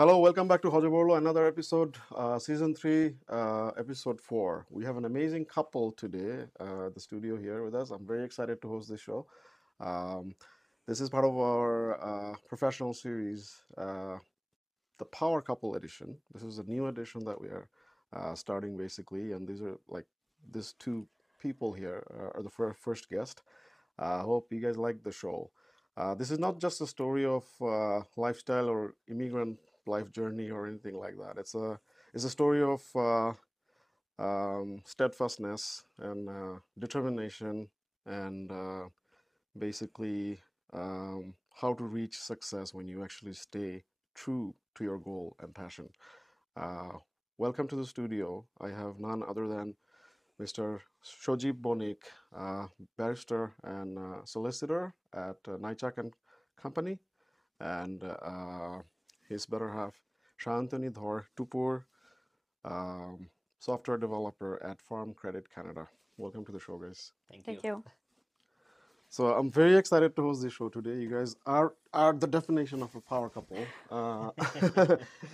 Hello, welcome back to Hojoborlo, another episode, season 3, episode 4. We have an amazing couple today at the studio here with us. I'm very excited to host this show. Um, this is part of our professional series, the Power Couple Edition. This is a new edition that we are starting basically, and these are like these two people here are the first guest. I hope you guys like the show. This is not just a story of lifestyle or immigrant life journey or anything like that. It's a story of steadfastness and determination and basically how to reach success when you actually stay true to your goal and passion. Uh, Welcome to the studio. I have none other than Mr. Shojib Bonik, barrister and solicitor at Nychak and Company, and his better half, Shantanu Dhor Tupur, um, software developer at Farm Credit Canada. Welcome to the show, guys. Thank Thank you. you. So I'm very excited to host this show today. You guys are the definition of a power couple.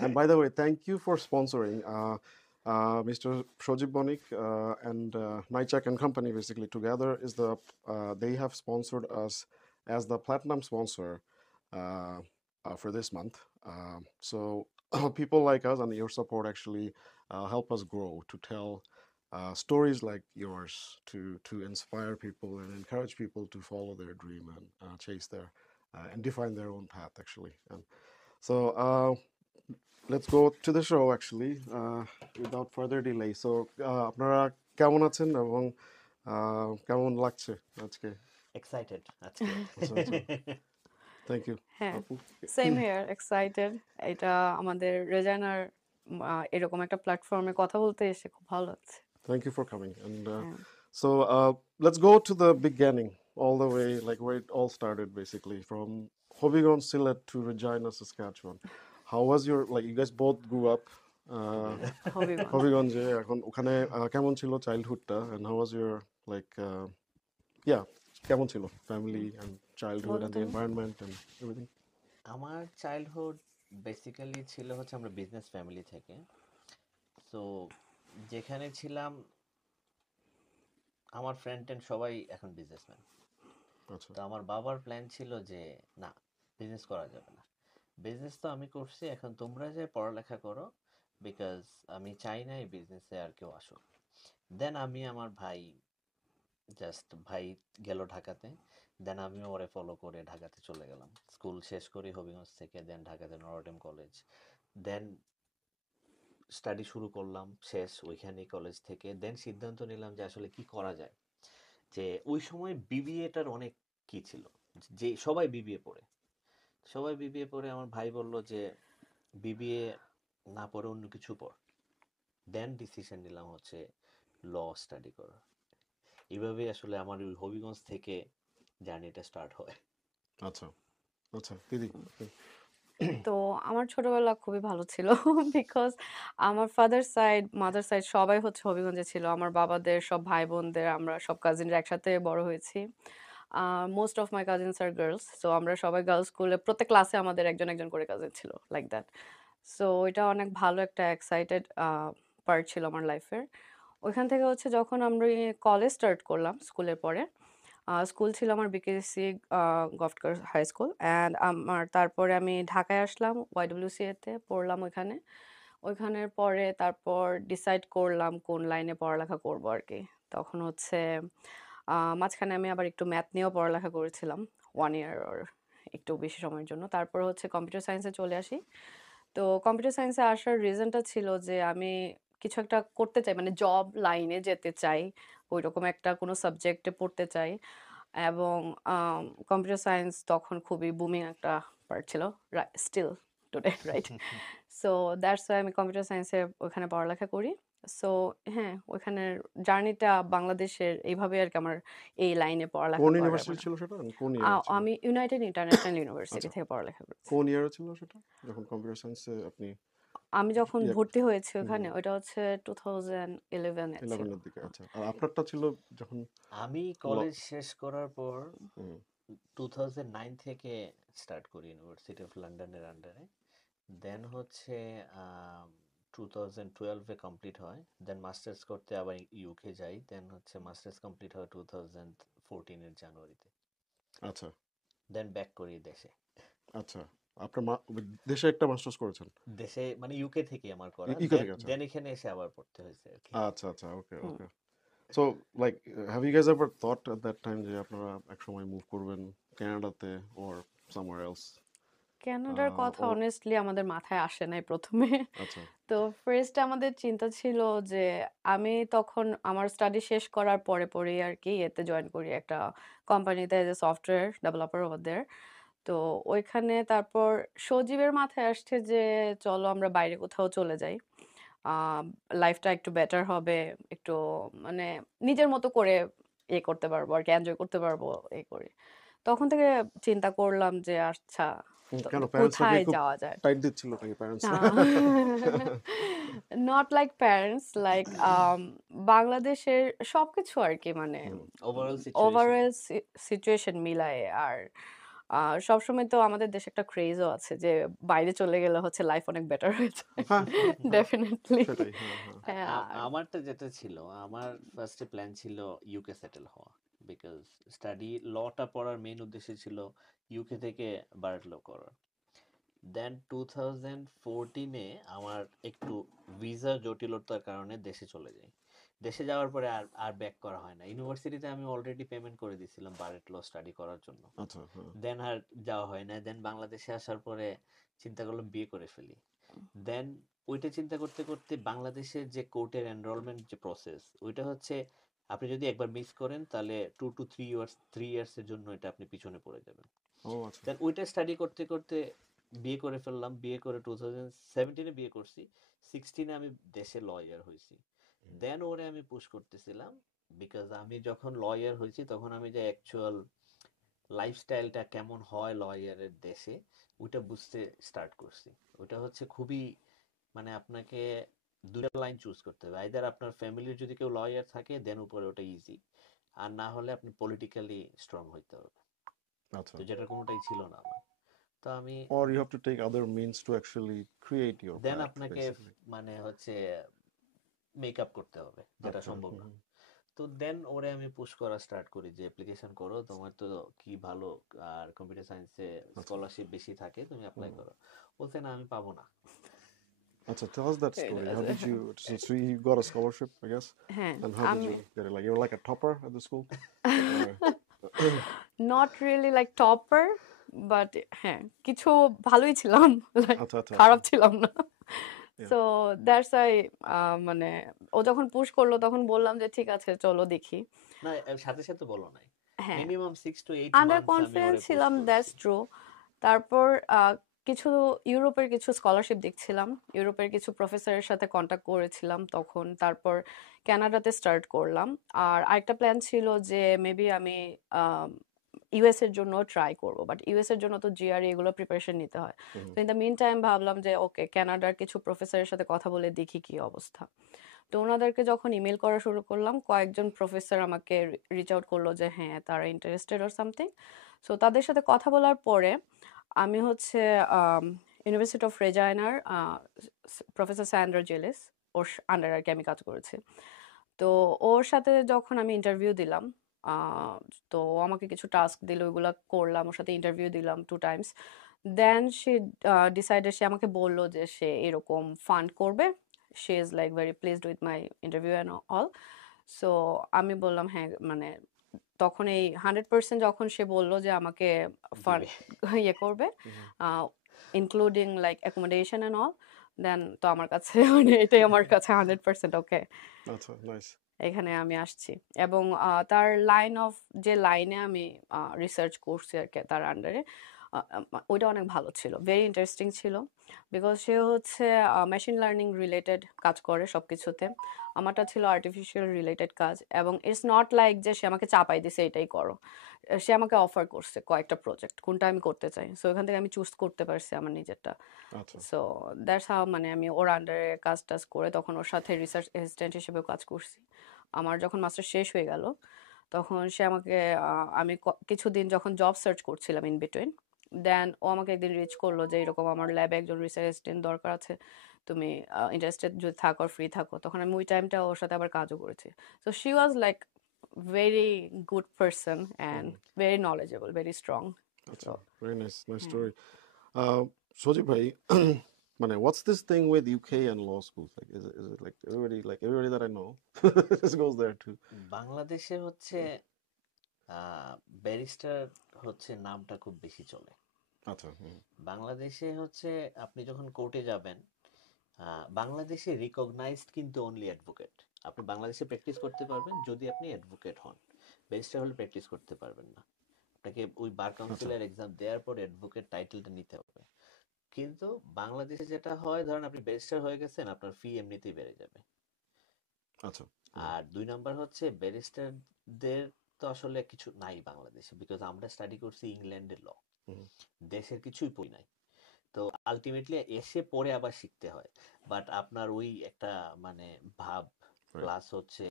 And by the way, thank you for sponsoring. Mr. Shojib Bonik and Nychak and Company basically together is they have sponsored us as the platinum sponsor uh, for this month. So people like us and your support actually help us grow to tell stories like yours to inspire people and encourage people to follow their dream and chase their and define their own path actually. And so let's go to the show actually without further delay. So আপনারা কেমন আছেন এবং কেমন লাগছে আজকে? Excited আজকে। আচ্ছা আচ্ছা, থ্যাংক ইউ হ্যাঁ, আপু। Same here excited. এটা আমাদের রেজানার এরকম একটা প্ল্যাটফর্মে কথা বলতে এসে খুব ভালো লাগছে। Thank you for coming. And হ্যাঁ, so let's go to the beginning, all the way, like where it all started, basically, from Hobbygon Sylhet to Regina, Saskatchewan. How was your, like, you guys both grew up Habiganj. হবিগঞ্জে, এখন ওখানে কেমন ছিল চাইল্ডহুডটা, and how was your, like, yeah, কেমন ছিল family and childhood and বলতে the environment and everything? আমার childhood basically ছিল হচ্ছে আমরা বিজনেস ফ্যামিলি থেকে। সো যেখানে ছিলাম আমার ফ্রেন্ড ট্রেন্ড সবাই এখন বিজনেসম্যান। আচ্ছা তো আমার বাবার প্ল্যান ছিল যে না, বিজনেস করা যাবে না। বিজনেস তো আমি করছি, এখন তোমরা যে পড়ালেখা করো, বিকজ আমি চাই না এই বিজনেসে আর কেউ আসুক। দেন আমি আমার ভাই গেল ঢাকাতে, দেন আমিও ওরে ফলো করে ঢাকাতে চলে গেলাম। স্কুল শেষ করি হবিগঞ্জ থেকে, দেন ঢাকাতে নরডেম কলেজ, দেন স্টাডি শুরু করলাম, শেষ ওইখানেই কলেজ থেকে। দেন সিদ্ধান্ত নিলাম যে আসলে কি করা যায়। যে ওই সময় বিবিএটার অনেক কি ছিল, যে সবাই বিবিএ পড়ে আমার ভাই বলল যে বিবিএ না পড়ে অন্য কিছু পড়। দেন ডিসিশন নিলাম হচ্ছে ল স্টাডি করার। এইভাবেই আসলে আমার ওই হবিগঞ্জ থেকে জার্নিটা স্টার্ট হয়। আচ্ছা আচ্ছা দিদি। তো আমার ছোটবেলা খুবই ভালো ছিল বিকজ আমার ফাদার সাইড মাদার সাইড সবাই হচ্ছে হবিগঞ্জে ছিল। আমার বাবাদের সব ভাই বোনদের আমরা সব কাজিনরা একসাথে বড় হয়েছি। Most of my cousins are girls, so আমরা সবাই গার্লস স্কুলে প্রত্যেক ক্লাসে আমাদের একজন একজন করে কাজিন ছিল, লাইক দ্যাট। সো এটা অনেক ভালো একটা এক্সাইটেড পার্ট ছিল আমার লাইফের। ওইখান থেকে হচ্ছে যখন আমরা কলেজ স্টার্ট করলাম স্কুলের পরে, স্কুল ছিল আমার BKSC government girls high school, and আমার তারপরে আমি ঢাকায় আসলাম ওয়াইডব্লিউসিএ তে পড়লাম ওইখানে। ওইখানের পরে তারপর ডিসাইড করলাম কোন লাইনে পড়ালেখা করব আর কি। তখন হচ্ছে মাঝখানে আমি আবার একটু ম্যাথ নিয়েও পড়ালেখা করেছিলাম 1 ইয়ার ওর একটু বেশি সময়ের জন্য। তারপর হচ্ছে কম্পিউটার সায়েন্সে চলে আসি। তো কম্পিউটার সায়েন্সে আসার রিজনটা ছিল যে আমি কিছু একটা করতে চাই, মানে জব লাইনে যেতে চাই। ওইরকম একটা কোনো সাবজেক্টে পড়তে চাই। এবং কম্পিউটার সায়েন্স তখন খুবই বুমিং একটা পার্ট ছিল, still today, right? So that's why আমি কম্পিউটার সায়েন্সে ওখানে পড়ালেখা করি। সো হ্যাঁ, ওইখানের জার্নিটা বাংলাদেশের এইভাবে আর কি আমার এই লাইনে পড়ালেখা কোন করার ইউনিভার্সিটি মানে ছিল সেটা and কোন ইয়ারে ছিল? আমি ইউনাইটেড ইন্টারন্যাশনাল ইউনিভার্সিটি আচ্ছা, থেকে পড়ালেখা করেছি। কোন ইয়ারে ছিল সেটা যখন কম্পিউটার সায়েন্সে আপনি আমি যখন ইয়ে ভর্তি হয়েছি হুম ওখানে ওইটা হচ্ছে 2011 এ ছিল। 11 এর দিকে? আচ্ছা, আর আপনারটা ছিল যখন আমি ল কলেজ শেষ করার পর হুম 2009 থেকে স্টার্ট করি ইউনিভার্সিটি অফ লন্ডনের আন্ডারে। দেন হচ্ছে 2012-এ কমপ্লিট হয়, দেন মাস্টার্স করতে আবার ইউকে যাই, দেন হচ্ছে মাস্টার্স কমপ্লিট হয় 2014-এর জানুয়ারিতে, আচ্ছা দেন ব্যাক করি দেশে। আচ্ছা, আপনার দেশে একটা মাস্টার্স করেছেন দেশে মানে ইউকে থেকে আমার করা, ইউকে দেন থেকে? আচ্ছা দেন এখানে এসে আবার পড়তে হয়েছে আর কি। আচ্ছা আচ্ছা, okay hmm. Okay. So like, have you guys ever thought at that time যে আপনারা এক সময় মুভ করবেন কানাডাতে অর সামওয়্যার এলস? ক্যানাডার কথা ওর অনেস্টলি আমাদের মাথায় আসে নাই প্রথমে। আচ্ছা তো ফার্স্ট আমাদের চিন্তা ছিল যে আমি তখন আমার স্টাডি শেষ করার পরেই আর কি এতে জয়েন করি একটা কোম্পানিতে as a software developer over there. তো ওইখানে তারপর সজীবের মাথায় আসছে যে চলো আমরা বাইরে কোথাও চলে যাই। লাইফটা একটু বেটার হবে, একটু মানে নিজের মতো করে করতে পারবো আরকি, এনজয় করতে পারবো এই করে। তখন থেকে চিন্তা করলাম যে আচ্ছা তো কেন প্যারেন্টস নাকি কোথায় খুব যাওয়া যায়? টাইট দিচ্ছিল নাকি প্যারেন্টস? না নট লাইক প্যারেন্টস লাইক বাংলাদেশের সবকিছু আরকি মানে ওভারঅল সিচুয়েশন। ওভারঅল সিচুয়েশন মিলায়ে আর সবসময় তো আমাদের দেশে একটা ক্রেজও আছে যে বাইরে চলে গেলে হচ্ছে লাইফ অনেক বেটার হয়ে যায়। হ্যাঁ ডেফিনিটলি। সেটাই, হ্যাঁ হ্যাঁ। হ্যাঁ, আর আমারটা যেটা ছিল, আমার ফার্স্টে প্ল্যান ছিল ইউকে সেটেল হওয়া, বিকজ স্টাডি লটা পড়ার মেইন উদ্দেশ্য ছিল ইউকে থেকে বার্ট ল করার। দেন 2014-এ আমার একটু ভিসা জটিলতার কারণে দেশে চলে যাই। দেশে যাওয়ার পরে আর আর ব্যাক করা হয় না। ইউনিভার্সিটিতে আমি অলরেডি পেমেন্ট করে দিয়েছিলাম বারেট ল স্টাডি করার জন্য। আচ্ছা হ্যাঁ দেন আর যাওয়া হয় না। দেন বাংলাদেশে আসার পরে চিন্তা করলাম বিয়ে করে ফেলি। দেন ওইটা চিন্তা করতে করতে বাংলাদেশের যে কোর্টের এনরোলমেন্ট যে প্রসেস, ওইটা হচ্ছে আপনি যদি একবার মিস করেন তাহলে 2 to 3 ইয়ার্স এর জন্য এটা আপনি পিছনে পড়ে যাবেন। ও আচ্ছা দেন ওইটা স্টাডি করতে করতে বিয়ে করে ফেললাম। বিয়ে করে 2017-এ বিয়ে করছি, 16-এ আমি দেশে লয়ার হয়েছি। দেন ওরে আমি পুশ করতেছিলাম, বিকজ আমি যখন লয়ার হয়েছি তখন আমি যে অ্যাকচুয়াল লাইফস্টাইলটা কেমন হয় লয়ারের দেশে ওইটা বুঝতে স্টার্ট করছি। ওইটা হচ্ছে খুবই মানে আপনাকে দুটা লাইন চুজ করতে হবে, আইদার আপনার ফ্যামিলির যদি কেউ লয়ার থাকে দেন উপরে ওটা ইজি, আর না হলে আপনি পলিটিক্যালি স্ট্রং হইতে হবে। আচ্ছা। তো যেটা কোনোটাই ছিল না আমার। তো আমি Or you have to take other means to actually create your then path আপনাকে basically. মানে হচ্ছে মেকআপ করতে হবে, যেটা আচ্ছা সম্ভব না। তো দেন ওরে আমি পুশ করা স্টার্ট করি যে অ্যাপ্লিকেশন করো, তোমার তো কি ভালো আর কম্পিউটার সায়েন্সে আচ্ছা স্কলারশিপ বেশি থাকে, তুমি অ্যাপ্লাই করো। বলছে না আমি পাবো না। আচ্ছা, tell us that এই story. How আছে। did you, so you got a scholarship, I guess, হ্যাঁ, and how did আমি you get it? Like you were like a topper at the school? Or- not really like topper but হ্যাঁ, কিছু ভালোই ছিলাম। Like আচ্ছা আচ্ছা খারাপ ছিলাম না। Yeah. সো দ্যাটস ওয়াই মানে ও যখন পুশ করলো তখন বললাম যে ঠিক আছে চলো দেখি। না সাথে সাথে বলো নাই, হ্যাঁ, মিনিমাম 6 to 8 আন্ডার মান্থস আমি কনফিডেন্স ওরে পুশ ছিলাম, দ্যাটস করছি। ট্রু। তারপর কিছু ইউরোপের কিছু স্কলারশিপ দেখছিলাম, ইউরোপের কিছু প্রফেসরের সাথে কন্ট্যাক্ট করেছিলাম তখন। তারপর কানাডাতে স্টার্ট করলাম। আর আরেকটা প্ল্যান ছিল যে মেবি আমি ইউএস এর জন্য ট্রাই করব, বাট ইউএস এর জন্য তো জিআরই এগুলো প্রিপারেশন নিতে হয়। Mhm. তো ইন দ্য মিন টাইম ভাবলাম যে ওকে কানাডার কিছু প্রফেসরের সাথে কথা বলে দেখি কি অবস্থা। তো ওনাদেরকে যখন ইমেল করা শুরু করলাম, কয়েকজন প্রফেসর আমাকে রিচ আউট করলো যে হ্যাঁ তারা ইন্টারেস্টেড অর সামথিং। সো তাদের সাথে কথা বলার পরে আমি হচ্ছে ইউনিভার্সিটি অফ রেজাইনার প্রফেসর স্যান্ড্রা জেলিস ওর আন্ডার আর কি আমি কাজ করেছি। তো ওর সাথে যখন আমি ইন্টারভিউ দিলাম, আহ, তো ও আমাকে কিছু টাস্ক দিল, ওইগুলা করলাম, ওর সাথে ইন্টারভিউ দিলাম 2 times। দেন সে ডিসাইডেড, সে আমাকে বললো যে সে এরকম ফান্ড করবে। She is like very placed with my interview and all. So আমি বললাম হ্যাঁ, মানে তখন এই 100% যখন সে বললো যে আমাকে ফান্ড দিবে। ইয়ে করবে, Mhm. Including like accommodation and all, then তো আমার কাছে মানে এটাই আমার কাছে 100% ওকে, আচ্ছা নাইস। এখানে আমি আসছি। এবং তার যে লাইনে আমি রিসার্চ করছি আর কি তার আন্ডারে, ওইটা অনেক ভালো ছিল, ভেরি ইন্টারেস্টিং ছিল। বিকজ সে হচ্ছে মেশিন লার্নিং রিলেটেড কাজ করে সব কিছুতে। আমারটা ছিল আর্টিফিশিয়াল রিলেটেড কাজ, এবং ইটস নট লাইক যে সে আমাকে চাপাই দিছে এটাই করো। সে আমাকে অফার করছে কয়েকটা প্রজেক্ট, কোনটা আমি করতে চাই। সো এখান থেকে আমি চুজ করতে পারছি আমার নিজেরটা। আচ্ছা সো দ্যাটস হাউ মানে আমি ওর আন্ডারে কাজ টাজ করে তখন ওর সাথে রিসার্চ অ্যাসিস্ট্যান্ট হিসেবেও কাজ করছি। আমার যখন মাস্টার শেষ হয়ে গেল তখন সে আমাকে আমি কিছুদিন যখন জব সার্চ করছিলাম ইন বিটুইন, দেন ও আমাকে একদিন রিচ করলো যে এরকম আমার ল্যাবে একজন রিসার্চ অ্যাসিস্ট্যান্ট দরকার আছে, তুমি ইন্টারেস্টেড যদি থাকো আর ফ্রি থাকো। তখন আমি ওই টাইমটা ওর সাথে আবার কাজও করেছি। So she was like very good person and very knowledgeable, very strong. আচ্ছা, সো very nice হ্যাঁ। story. সজীব ভাই, মানে what's this thing with UK and law schools? Like, is it like everybody that I know just goes there too? বাংলাদেশে হচ্ছে barrister হচ্ছে নামটা খুব বেশি চলে। আচ্ছা, বাংলাদেশে হচ্ছে আপনি যখন কোর্টে যাবেন, বাংলাদেশে রিকগনাইজড কিন্তু অনলি অ্যাডভোকেট। আপনি বাংলাদেশে প্র্যাকটিস করতে পারবেন যদি আপনি অ্যাডভোকেট হন, ব্যারিস্টার হলে প্র্যাকটিস করতে পারবেন না। আপনাকে ওই বার কাউন্সিলের এক্সাম দেওয়ার পর অ্যাডভোকেট টাইটেলটা নিতে হবে। কিন্তু বাংলাদেশে যেটা হয়, ধরেন আপনি ব্যারিস্টার হয়ে গেছেন, আপনার ফি এমনিতেই বেড়ে যাবে। আচ্ছা, আর ২ নাম্বার হচ্ছে ব্যারিস্টারদের তো আসলে কিছু নাই বাংলাদেশে, বিকজ আমরা স্টাডি করছি ইংল্যান্ডের ল, দেশের কিছুই পড়ি নাই। তো আলটিমেটলি এসে পড়ে আবার শিখতে হয়। বাট আপনার ওই একটা মানে ভাব, প্লাস হচ্ছে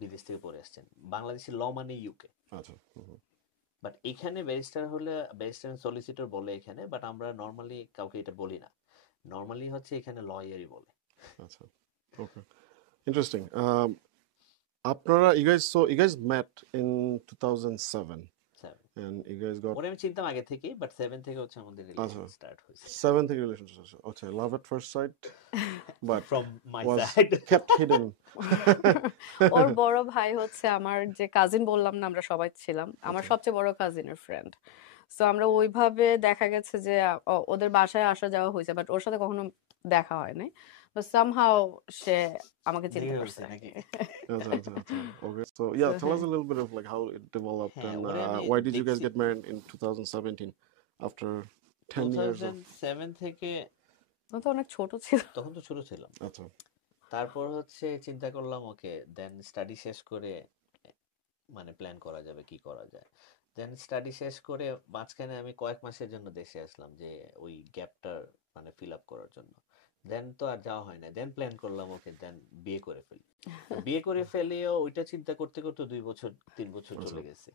বিদেশ থেকে পড়ে আসছেন, বাংলাদেশের ল মানে ইউকে। আচ্ছা, বাট এখানে ব্যারিস্টার হলে ব্যারিস্টার সলিসিটর বলে এখানে, বাট আমরা নর্মালি কাউকে এটা বলি না, নর্মালি হচ্ছে এখানে লয়ারই বলে। আচ্ছা, ওকে, interesting. you guys met in 2007 and you guys got ওরে আমি চিনতাম আগে থেকেই, বাট 7 থেকে হচ্ছে আমাদের রিলেশন স্টার্ট হয়েছে। 7 থেকে রিলেশনশিপ আছে। Okay, love at first sight, but from my was side. kept hidden. ওর বড় ভাই হচ্ছে আমার যে কাজিন বললাম না আমরা সবাই ছিলাম, আমার আচ্ছা। সবচেয়ে বড় কাজিনের ফ্রেন্ড। সো আমরা ওইভাবে দেখা গেছে যে ওদের বাসায় আসা যাওয়া হয়েছে, বাট ওর সাথে কখনো দেখা হয় নাই। বাট সামহাও সে আমাকে চিনতে দেখে পারছে ফেলছে নাকি? আচ্ছা, okay, so yeah, So, tell us হ্যাঁ। a little bit of like how it developed হ্যাঁ, and ওরে আমি why did you guys দেখছি get married in 2017 after 10 years of 2007 থেকে। ও তো অনেক ছোট ছিল। তখন তো ছোট ছিলাম। আচ্ছা, তারপর হচ্ছে চিন্তা করলাম ওকে, দেন স্টাডি শেষ করে মানে প্ল্যান করা যাবে কি করা যায়। দেন স্টাডি শেষ করে মাঝখানে আমি কয়েক মাসের জন্য দেশে আসলাম, যে ওই গ্যাপটার মানে ফিল আপ করার জন্য। দেন তো আর যাওয়া হয় না, দেন প্ল্যান করলাম ওকে, দেন বিয়ে করে ফেলি। তো বিয়ে করে ফেলেও ওইটা চিন্তা করতে করতে 2 বছর 3 বছর চলে গেছে।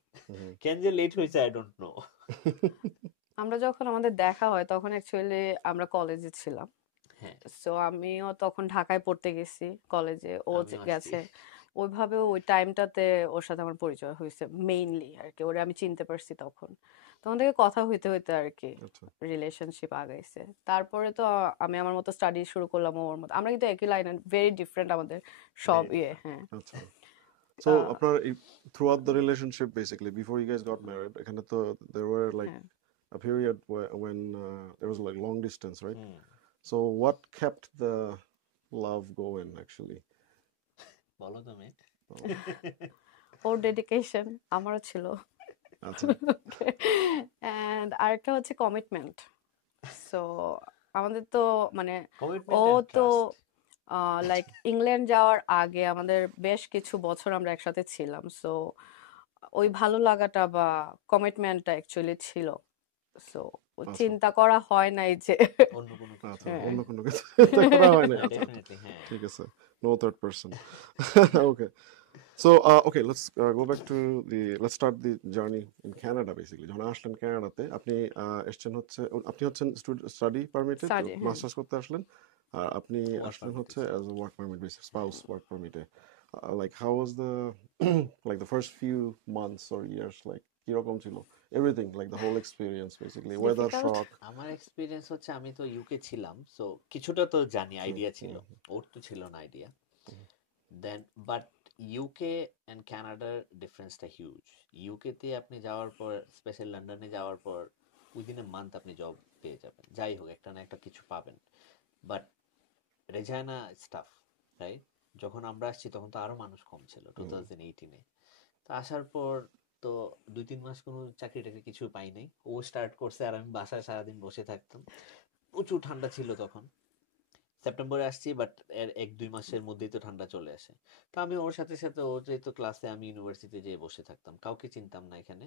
কেন যে লেট হয়েছে আই ডোন্ট নো। আমরা যখন আমাদের দেখা হয় তখন অ্যাকচুয়ালি আমরা কলেজে ছিলাম। হ্যাঁ, সো আমিও তখন ঢাকায় পড়তে গেছি কলেজে, ও আমিও আসছি। গেছে। ওইভাবে ওই টাইমটাতে ওর সাথে আমার পরিচয় হয়েছে মেইনলি আর কি, ওরে আমি চিনতে পারছি তখন। তখন থেকে কথা হইতে হইতে আর কি আচ্ছা, রিলেশনশিপ আগাইছে। তারপরে তো আমি আমার মতো স্টাডি শুরু করলাম, ও ওর মতো। আমরা কিন্তু একই লাইনে, ভেরি ডিফারেন্ট আমাদের সব Very ইয়ে। different. হ্যাঁ। আচ্ছা। So আপনার throughout the relationship basically before you guys got married, এখানে তো there were like হ্যাঁ। a period when there was like long distance, right? Hmm, So what kept the love going actually? বলো তুমি। ওর dedication আমারও ছিল। আচ্ছা, and আরেকটা হচ্ছে কমিটমেন্ট। সো আমাদের তো মানে ও কমিটমেন্ট এন্ড তো ট্রাস্ট। লাইক ইংল্যান্ড যাওয়ার আগে আমাদের বেশ কিছু বছর আমরা একসাথে ছিলাম। সো ওই ভালো লাগাটা বা কমিটমেন্টটা অ্যাকচুয়ালি ছিল। সো আচ্ছা, চিন্তা করা হয় নাই যে অন্য কোনো কিছু। আচ্ছা, হ্যাঁ। অন্য কোনো কিছু চিন্তা করা হয় না। হ্যাঁ, আচ্ছা, ডেফিনেটলি হ্যাঁ। ঠিক আছে, no third person. Okay. So, okay, let's go back to let's start the journey in Canada basically. যখন আসলেন কানাডাতে, আপনি এসেছেন হচ্ছে, আপনি হচ্ছেন স্টাডি পারমিটে, স্টাডি, হ্যাঁ। মাস্টার্স করতে আসলেন, আর আপনি Work আসলেন permit হচ্ছে visa. as a work permit basis, spouse work permit-এ। Like how was the like the first few months or years, like কিরকম ছিল everything, like the whole experience basically, weather Difficult. shock? আমার experience হচ্ছে, আমি তো UK ছিলাম, so কিছুটা তো জানি, আইডিয়া ছিল। ওর তো ছিল না idea. Then but UK and কানাডার ডিফারেন্সটা হিউজ। ইউকেতে আপনি যাওয়ার পর, স্পেশাল লন্ডনে যাওয়ার পর, উইদিন এ মান্থ আপনি জব পেয়ে যাবেন, যাই হোক একটা না একটা কিছু পাবেন। But Regina stuff, right? যখন আমরা আসছি তখন তো আরো মানুষ কম ছিল 2018-এ। তো আসার পর তো 2-3 মাস কোনো চাকরি টাকরি কিছু পাই নাই। ও স্টার্ট করছে আর আমি বাসায় সারাদিন বসে থাকতাম। প্রচুর ঠান্ডা ছিল তখন। সেপ্টেম্বরে আসছি, বাট এর 1-2 মাসের মধ্যেই তো ঠান্ডা চলে আসে। তো আমি ওর সাথে সাথে, ও যেহেতু ক্লাসে, আমি ইউনিভার্সিটিতে যেয়ে বসে থাকতাম। কাউকে চিনতাম না এখানে,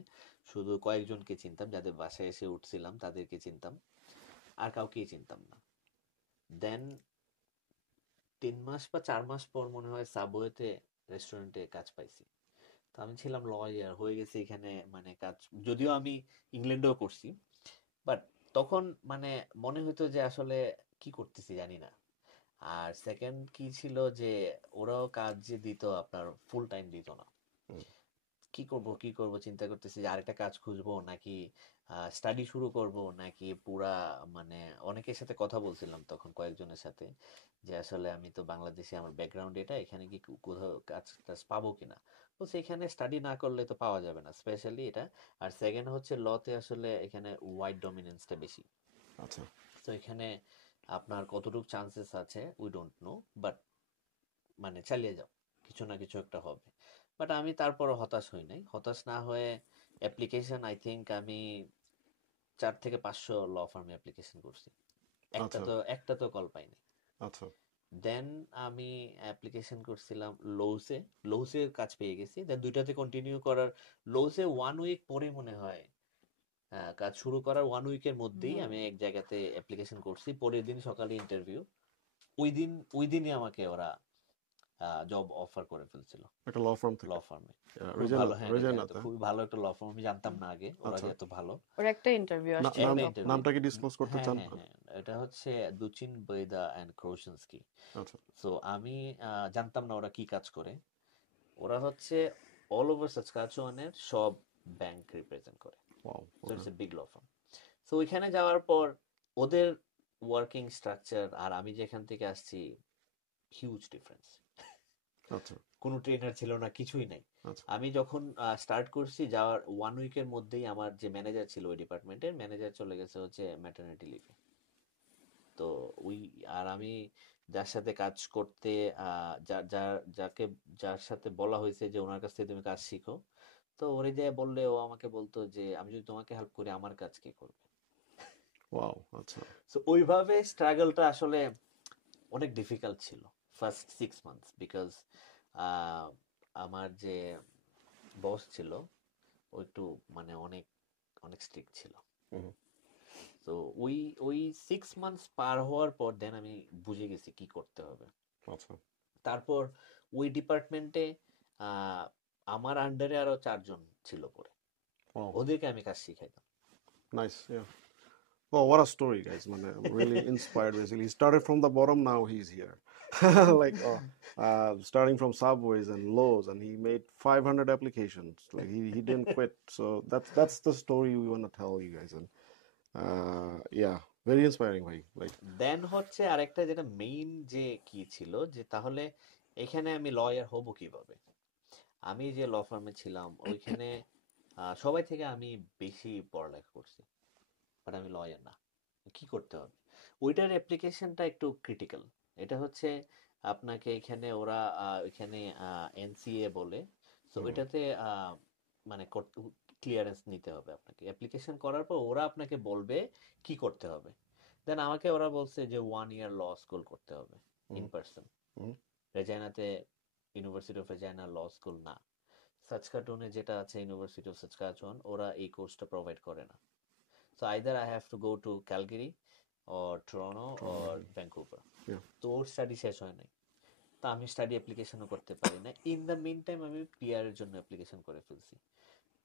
শুধু কয়েকজনকে চিনতাম, যাদের বাসায় এসে উঠছিলাম তাদেরকে চিনতাম, আর কাউকেই চিনতাম না। দেন 3 মাস বা 4 মাস পর মনে হয় সাবওয়েতে রেস্টুরেন্টে কাজ পাইছি। তো আমি ছিলাম লয়ার হয়ে গেছে এখানে, মানে কাজ যদিও আমি ইংল্যান্ডেও করছি, বাট তখন মানে মনে হতো যে আসলে কি করতেছি জানি না। আর সেকেন্ড কি ছিল যে ওরাও কাজ যে দিত আপনার ফুল টাইম দিত না। হুম, কি করব চিন্তা করতেছি যে আরেকটা কাজ খুঁজবো নাকি স্টাডি শুরু করব নাকি পুরা, মানে অনেকের সাথে কথা বলছিলাম তখন কয়েকজনের সাথে যে আসলে আমি তো বাংলাদেশে, আমার ব্যাকগ্রাউন্ড এটা, এখানে কি কোথাও কাজ টাজ পাবো কিনা। তো সেখানে স্টাডি না করলে তো পাওয়া যাবে না, স্পেশালি এটা। আর সেকেন্ড হচ্ছে লতে আসলে এখানে হোয়াইট ডমিনেন্সটা বেশি। আচ্ছা তো এখানে আপনার কতটুকু চান্সেস আছে উই ডোন্ট নো, বাট মানে চালিয়ে যাও, কিছু না কিছু একটা হবে। বাট আমি তারপরও হতাশ হই নাই, হতাশ না হয়ে অ্যাপ্লিকেশন আই থিঙ্ক আমি 4 থেকে 500 ল ফার্মে অ্যাপ্লিকেশন করছি, আচ্ছা একটা তো কল পাইনি। আচ্ছা দেন আমি অ্যাপ্লিকেশন করছিলাম লোসে, লোসে কাজ পেয়ে গেছি। দেন দুইটাতে কন্টিনিউ করার, লোসে 1 উইক পরে মনে হয় কাজ শুরু করার 1 উইকের মধ্যেই হুম। আমি এক জায়গাতে অ্যাপ্লিকেশন করছি, পরের দিন সকালে ইন্টারভিউ। ওই দিনই আমাকে ওরা জব অফার করে ফেলছিল একটা ল ফার্ম ল থেকে ফার্মে। খুব রেজেনা ভালো, হ্যাঁ রেজাইনাতে রেজেনাতে খুবই ভালো একটা ল ফার্ম, আমি জানতাম না আগে ওরা আচ্ছা যে এত ভালো। ওর একটা ইন্টারভিউ আসছিল নাম একটা তখন। ইন্টারভিউ, নামটা কি ডিসক্লোজ করতে হ্যাঁ চান? হ্যাঁ হ্যাঁ, এটা হচ্ছে দুচিন বৈদা অ্যান্ড ক্রোশনস্কি। আচ্ছা সো আমি জানতাম না ওরা কি কাজ করে। ওরা হচ্ছে অল ওভার সাসকাচুয়ানের সব ব্যাংক রিপ্রেজেন্ট করে। Wow so okay it's a big law firm. So ওইখানে যাওয়ার পর ওদের ওয়ার্কিং স্ট্রাকচার আর আমি যেখান থেকে আসছি, হিউজ ডিফারেন্স। আচ্ছা কোনো ট্রেনার ছিল না, কিছুই নাই। আচ্ছা আমি যখন স্টার্ট করছি, যাওয়ার 1 উইকের মধ্যেই আমার যে ম্যানেজার ছিল ওই ডিপার্টমেন্টের ম্যানেজার চলে গেছে হচ্ছে ম্যাটারনিটি লিভে। তো ওই, আর আমি যার সাথে কাজ করতে যার সাথে বলা হয়েছে যে ওনার কাছ থেকে তুমি কাজ শিখো, তো ওরে যে বললে ও আমাকে বলতো যে আমি যদি তোমাকে হেল্প করি আমার কাজ কে করবে। ওয়াও আচ্ছা তো ওইভাবে স্ট্রাগলটা আসলে অনেক ডিফিকাল্ট ছিল ফার্স্ট 6 মান্থস, বিকজ আমার যে বস ছিল ও একটু মানে অনেক অনেক স্ট্রিক্ট ছিল। হুম, তো ওই ওই 6 মান্থস পার হওয়ার পর দেন আমি বুঝে গেছি কি করতে হবে। আচ্ছা তারপর ওই ডিপার্টমেন্টে আমার আন্ডারে আরো 4 জন ছিল পরে, ওয়াও ওদেরকে আমি কাজ শিখাইতাম। Nice yeah. Well, what a story, guys. Man, I'm really inspired. Basically, he started from the bottom. Now he's here, like starting from Subways and Lowe's, and he made 500 applications. Like he didn't quit. So that's the story we want to tell you guys. And yeah, very inspiring, way. Like দেন হচ্ছে আরেকটা যেটা main যে কি ছিল যে তাহলে এখানে আমি লয়ার হব কিভাবে। আমি যে ল ফার্মে ছিলাম ওইখানে সবাই থেকে আমি বেশি পড়ালেখা করছি, বাট আমি লয়ার না। কি করতে হবে, ওইটার অ্যাপ্লিকেশনটা একটু ক্রিটিক্যাল। এটা হচ্ছে আপনাকে এখানে ওরা এখানে এনসিএ বলে। সো mm, ওইটাতে মানে ক্লিয়ারেন্স নিতে হবে আপনাকে, অ্যাপ্লিকেশন করার পর ওরা আপনাকে বলবে কি করতে হবে। দেন আমাকে ওরা বলছে যে 1 ইয়ার ল স্কুল করতে হবে ইন mm, পার্সন। mm. রেজাইনাতে university of Regina law school না, সাচকাটুনে যেটা আছে ইউনিভার্সিটি অফ সাচকাচুয়ান, ওরা এই কোর্সটা প্রোভাইড করে না। So either I have to go to Calgary or Toronto or Toronto. Vancouver. Yeah. তো ওর স্টাডি শেষ হয় নাই, তা আমি স্টাডি অ্যাপ্লিকেশনও করতে পারি না। ইন দ্য মিন টাইম আমি পিআর এর জন্য অ্যাপ্লিকেশন করে ফেলছি।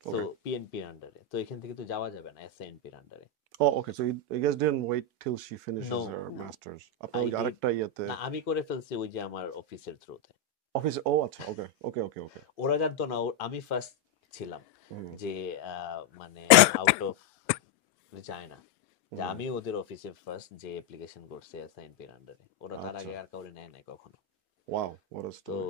So Okay. পিএনপির আন্ডারে, তো এখান থেকে তো যাওয়া যাবে না এসএনপির আন্ডারে। Oh, okay. So you guys didn't wait till she finishes no, her masters. আপনার আই ওই ডিড, আরেকটা ইয়েতে না আমি করে ফেলছি ওই যে আমার অফিসের থ্রুতে। অফিসে ও আচ্ছা ওকে ওকে ওকে ওকে ওরা জানতো না আমি ফার্স্ট ছিলাম হুম যে মানে আউট অফ চায়না, যে হুম আমি ওদের অফিসে ফার্স্ট যে অ্যাপ্লিকেশন করছে এসআইএনপির আন্ডারে, ওরা তার আচ্ছা আগে আর কাউরে নেয় নাই কখনো। ওয়াও হোয়াট আ তো স্টোরি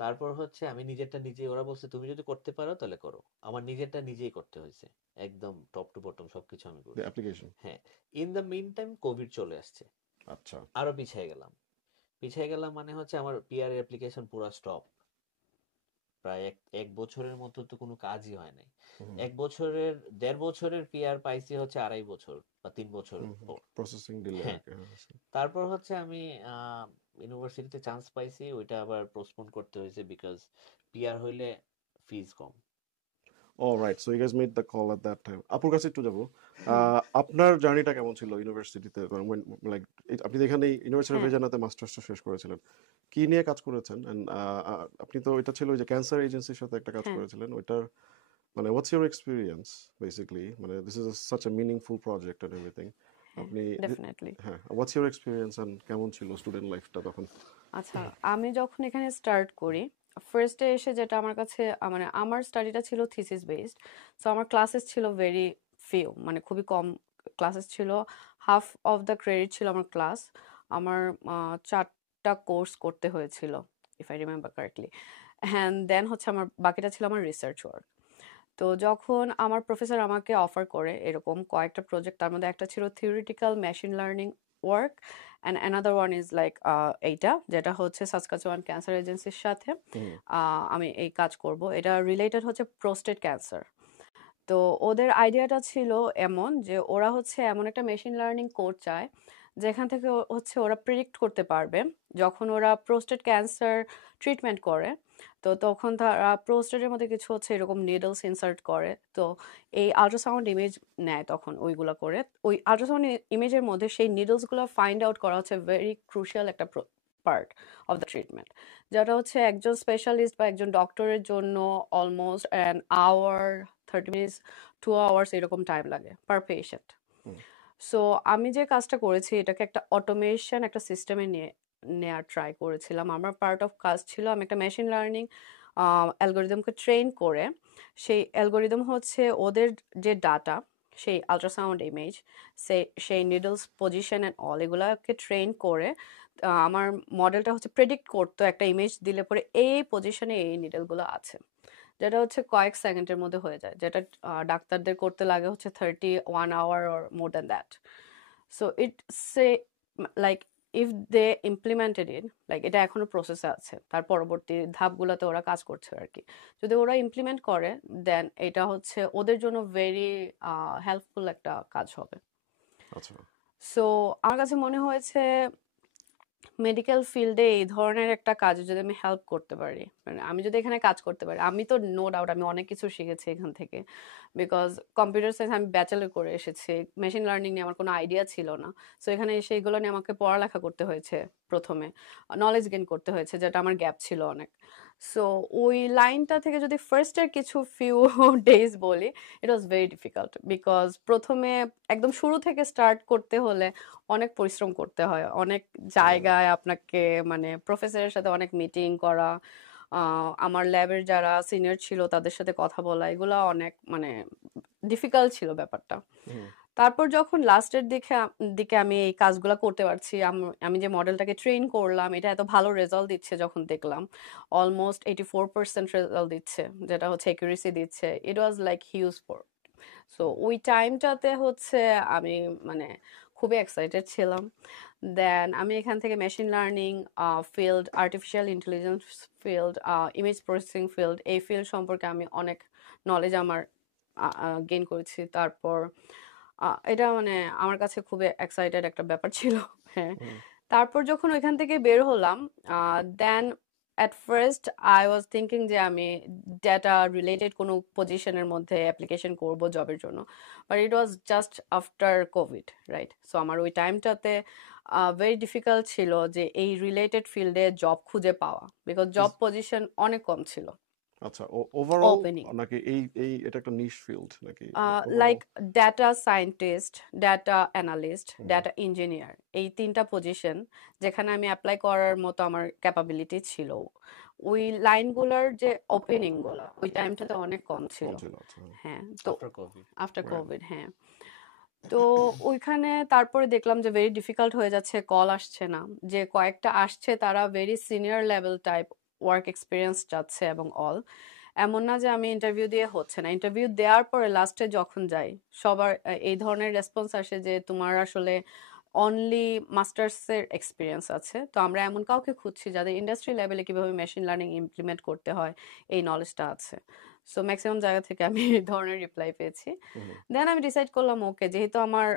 তারপর হচ্ছে আমি নিজেরটা নিজে, ওরা বলছে তুমি যদি করতে পারো তাহলে করো। আমার নিজেরটা নিজেই করতে হয়েছে, একদম টপ টু বটম সবকিছু আমি দ্য করছি। অ্যাপ্লিকেশন হ্যাঁ। In the meantime Covid চলে আসছে, আচ্ছা আরো পিছিয়ে গেলাম। পিছিয়ে গেলাম মানে হচ্ছে আমার পিআর অ্যাপ্লিকেশন পুরো স্টপ। প্রায় এক বছরের মতো তো কোনো কাজই হয় নাই। হুম 1 বছরের 1.5 বছরের পিআর পাইছি হচ্ছে 2.5 বছর বা 3 বছর হুম পর। প্রসেসিং ডিলে আর হ্যাঁ। কি হ্যাঁ তারপর হচ্ছে আমি ইউনিভার্সিটিতে চান্স পাইছি, ওইটা আবার পোস্টপোন করতে হয়েছে বিকজ পিআর হইলে ফিজ কম। Alright, so you guys made the call at that time. আপুর কাছে একটু যাবো। আপনার জার্নিটা কেমন ছিল ইউনিভার্সিটিতে? লাইক আপনি তো এখানে ইউনিভার্সিটি অফ হ্যাঁ রেজানাতে মাস্টার্সটা শেষ করেছিলেন, কি নিয়ে কাজ করেছেন? এন্ড আপনি তো এটা ছিল ওই যে ক্যান্সার এজেন্সির সাথে একটা কাজ হ্যাঁ করেছিলেন, ওইটার মানে হোয়াটস ইউর এক্সপিরিয়েন্স বেসিক্যালি? মানে this is such a meaningful project and everything. হ্যাঁ আপনি ডেফিনেটলি। হ্যাঁ, হোয়াটস ইউর এক্সপিরিয়েন্স এন্ড কেমন ছিল স্টুডেন্ট লাইফটা তখন? আচ্ছা, আমি যখন এখানে স্টার্ট করি, ফার্স্টে এসে যেটা আমার কাছে মানে আমার স্টাডিটা ছিল থিসিস বেসড। সো আমার ক্লাসেস ছিল ভেরি ফিউ, মানে খুবই কম ক্লাসেস ছিল। হাফ অফ দ্য ক্রেডিট ছিল আমার ক্লাস। আমার 4টা কোর্স করতে হয়েছিল, if I remember correctly. And then হচ্ছে আমার বাকিটা ছিল আমার রিসার্চ ওয়ার্ক। তো যখন আমার প্রফেসর আমাকে অফার করে এরকম কয়েকটা প্রজেক্ট, তার মধ্যে একটা ছিল theoretical machine learning work and another one is like এইটা যেটা হচ্ছে সাসকাচুয়ান ক্যান্সার এজেন্সির সাথে হুম। আমি এই কাজ করব। এটা রিলেটেড হচ্ছে প্রোস্টেট ক্যান্সার। তো ওদের আইডিয়াটা ছিল এমন যে ওরা হচ্ছে এমন একটা মেশিন লার্নিং কোড চায় যেখান থেকে হচ্ছে ওরা প্রেডিক্ট করতে পারবে যখন ওরা প্রোস্টেট ক্যান্সার ট্রিটমেন্ট করে। তো তখন তারা প্রোস্টেটের মধ্যে কিছু হচ্ছে এরকম নিডলস ইনসার্ট করে। তো এই আল্ট্রাসাউন্ড ইমেজ নেয় তখন ওইগুলা করে। ওই আল্ট্রাসাউন্ড ইমেজের মধ্যে সেই নিডলসগুলো ফাইন্ড আউট করা হচ্ছে ভেরি ক্রুশিয়াল একটা পার্ট অফ দ্য ট্রিটমেন্ট, যেটা হচ্ছে একজন স্পেশালিস্ট বা একজন ডক্টরের জন্য almost an hour 30 minutes 2 hours এরকম টাইম লাগে পার পেশেন্ট। হুম। সো আমি যে কাজটা করেছি এটাকে একটা অটোমেশন একটা সিস্টেমে নেওয়ার ট্রাই করেছিলাম। আমার পার্ট অফ কাজ ছিল আমি একটা মেশিন লার্নিং অ্যালগোরিদমকে ট্রেন করে সেই অ্যালগোরিদম হচ্ছে ওদের যে ডাটা, সেই আল্ট্রাসাউন্ড ইমেজ, সেই নিডলস পজিশন অ্যান্ড অল এগুলাকে ট্রেন করে আমার মডেলটা হচ্ছে প্রেডিক্ট করতো একটা ইমেজ দিলে পরে এই পজিশনে এই নিডলগুলো আছে, যেটা হচ্ছে কয়েক সেকেন্ডের মধ্যে হয়ে যায়, যেটা ডাক্তারদের করতে লাগে হচ্ছে 31 hour or more than that. So it say like if they implemented it, like এটা এখনো প্রসেসে আছে, তার পরবর্তী ধাপগুলোতে ওরা কাজ করছে আর কি। যদি ওরা ইমপ্লিমেন্ট করে দেন এটা হচ্ছে ওদের জন্য ভেরি হেল্পফুল একটা কাজ হবে। আচ্ছা। সো আমার কাছে মনে হয়েছে মেডিকেল ফিল্ডে এই ধরনের একটা কাজে যদি আমি হেল্প করতে পারি, মানে আমি যদি এখানে কাজ করতে পারি, আমি তো নো ডাউট আমি অনেক কিছু শিখেছি এখান থেকে। বিকজ কম্পিউটার সায়েন্স আমি ব্যাচেলর করে এসেছি, মেশিন লার্নিং নিয়ে আমার কোনো আইডিয়া ছিল না। সো এখানে এসে এগুলো নিয়ে আমাকে পড়ালেখা করতে হয়েছে, প্রথমে নলেজ গেইন করতে হয়েছে, যেটা আমার গ্যাপ ছিল অনেক। সো ওই লাইনটা থেকে যদি ফার্স্টের কিছু ফিউ ডেজ বলি, ইট ওয়াজ ভেরি ডিফিকাল্ট। বিকজ প্রথমে একদম শুরু থেকে স্টার্ট করতে হলে অনেক পরিশ্রম করতে হয়, অনেক জায়গায় আপনাকে মানে প্রফেসরের সাথে অনেক মিটিং করা, আমার ল্যাবের যারা সিনিয়র ছিল তাদের সাথে কথা বলা, এগুলো অনেক মানে ডিফিকাল্ট ছিল ব্যাপারটা। হুম। তারপর যখন লাস্টের দিকে আমি এই কাজগুলো করতে পারছি, আমি যে মডেলটাকে ট্রেন করলাম এটা এত ভালো রেজাল্ট দিচ্ছে যখন দেখলাম, অলমোস্ট 84% রেজাল্ট দিচ্ছে, যেটা হচ্ছে একুরেসি দিচ্ছে, it was like huge for. So ওই টাইমটাতে হচ্ছে আমি মানে খুবই এক্সাইটেড ছিলাম। দেন আমি এখান থেকে machine learning field, artificial intelligence field, image processing field, এই ফিল্ড সম্পর্কে আমি অনেক নলেজ আমার গেইন করেছি। তারপর এটা মানে আমার কাছে খুবই এক্সাইটেড একটা ব্যাপার ছিল। হ্যাঁ, হুম। তারপর যখন ওইখান থেকে বের হলাম, then at first I was thinking যে আমি ডেটা রিলেটেড কোনো পজিশনের মধ্যে অ্যাপ্লিকেশন করব জবের জন্য, but it was just after Covid, right? So আমার ওই টাইমটাতে ভেরি ডিফিকাল্ট ছিল যে এই রিলেটেড ফিল্ডে জব খুঁজে পাওয়া, বিকজ জব পজিশন অনেক কম ছিল আচ্ছা, ওভারঅল ওপেনিং। নাকি এই এটা একটা নিশ ফিল্ড নাকি overall? Like data scientist, data analyst, hmm. Data engineer, এই 3টা পজিশন যেখানে আমি অ্যাপ্লাই করার মতো আমার ক্যাপাবিলিটি ছিল, ওই লাইনগুলোর যে ওপেনিং গুলো ওই টাইমটাতে অনেক কম ছিল। কম ছিল, আচ্ছা। হ্যাঁ, তো after Covid. After right. Covid, হ্যাঁ। তো ওইখানে তারপরে দেখলাম যে ভেরি ডিফিকাল্ট হয়ে যাচ্ছে, কল আসছে না, যে কয়েকটা আসছে তারা very senior level type work experience চাচ্ছে এবং অল। এমন না যে আমি ইন্টারভিউ দিয়ে হচ্ছে না, ইন্টারভিউ দেওয়ার পরে লাস্টে যখন যাই সবার এই ধরনের রেসপন্স আসে যে তোমার আসলে অনলি মাস্টার্সের এক্সপিরিয়েন্স আছে, তো আমরা এমন কাউকে খুঁজছি যাদের ইন্ডাস্ট্রি লেভেলে কিভাবে মেশিন লার্নিং ইমপ্লিমেন্ট করতে হয় এই নলেজটা আছে। সো ম্যাক্সিমাম জায়গা থেকে আমি এই ধরনের রিপ্লাই পেয়েছি। হুম। দেন আমি ডিসাইড করলাম ওকে, যেহেতু আমার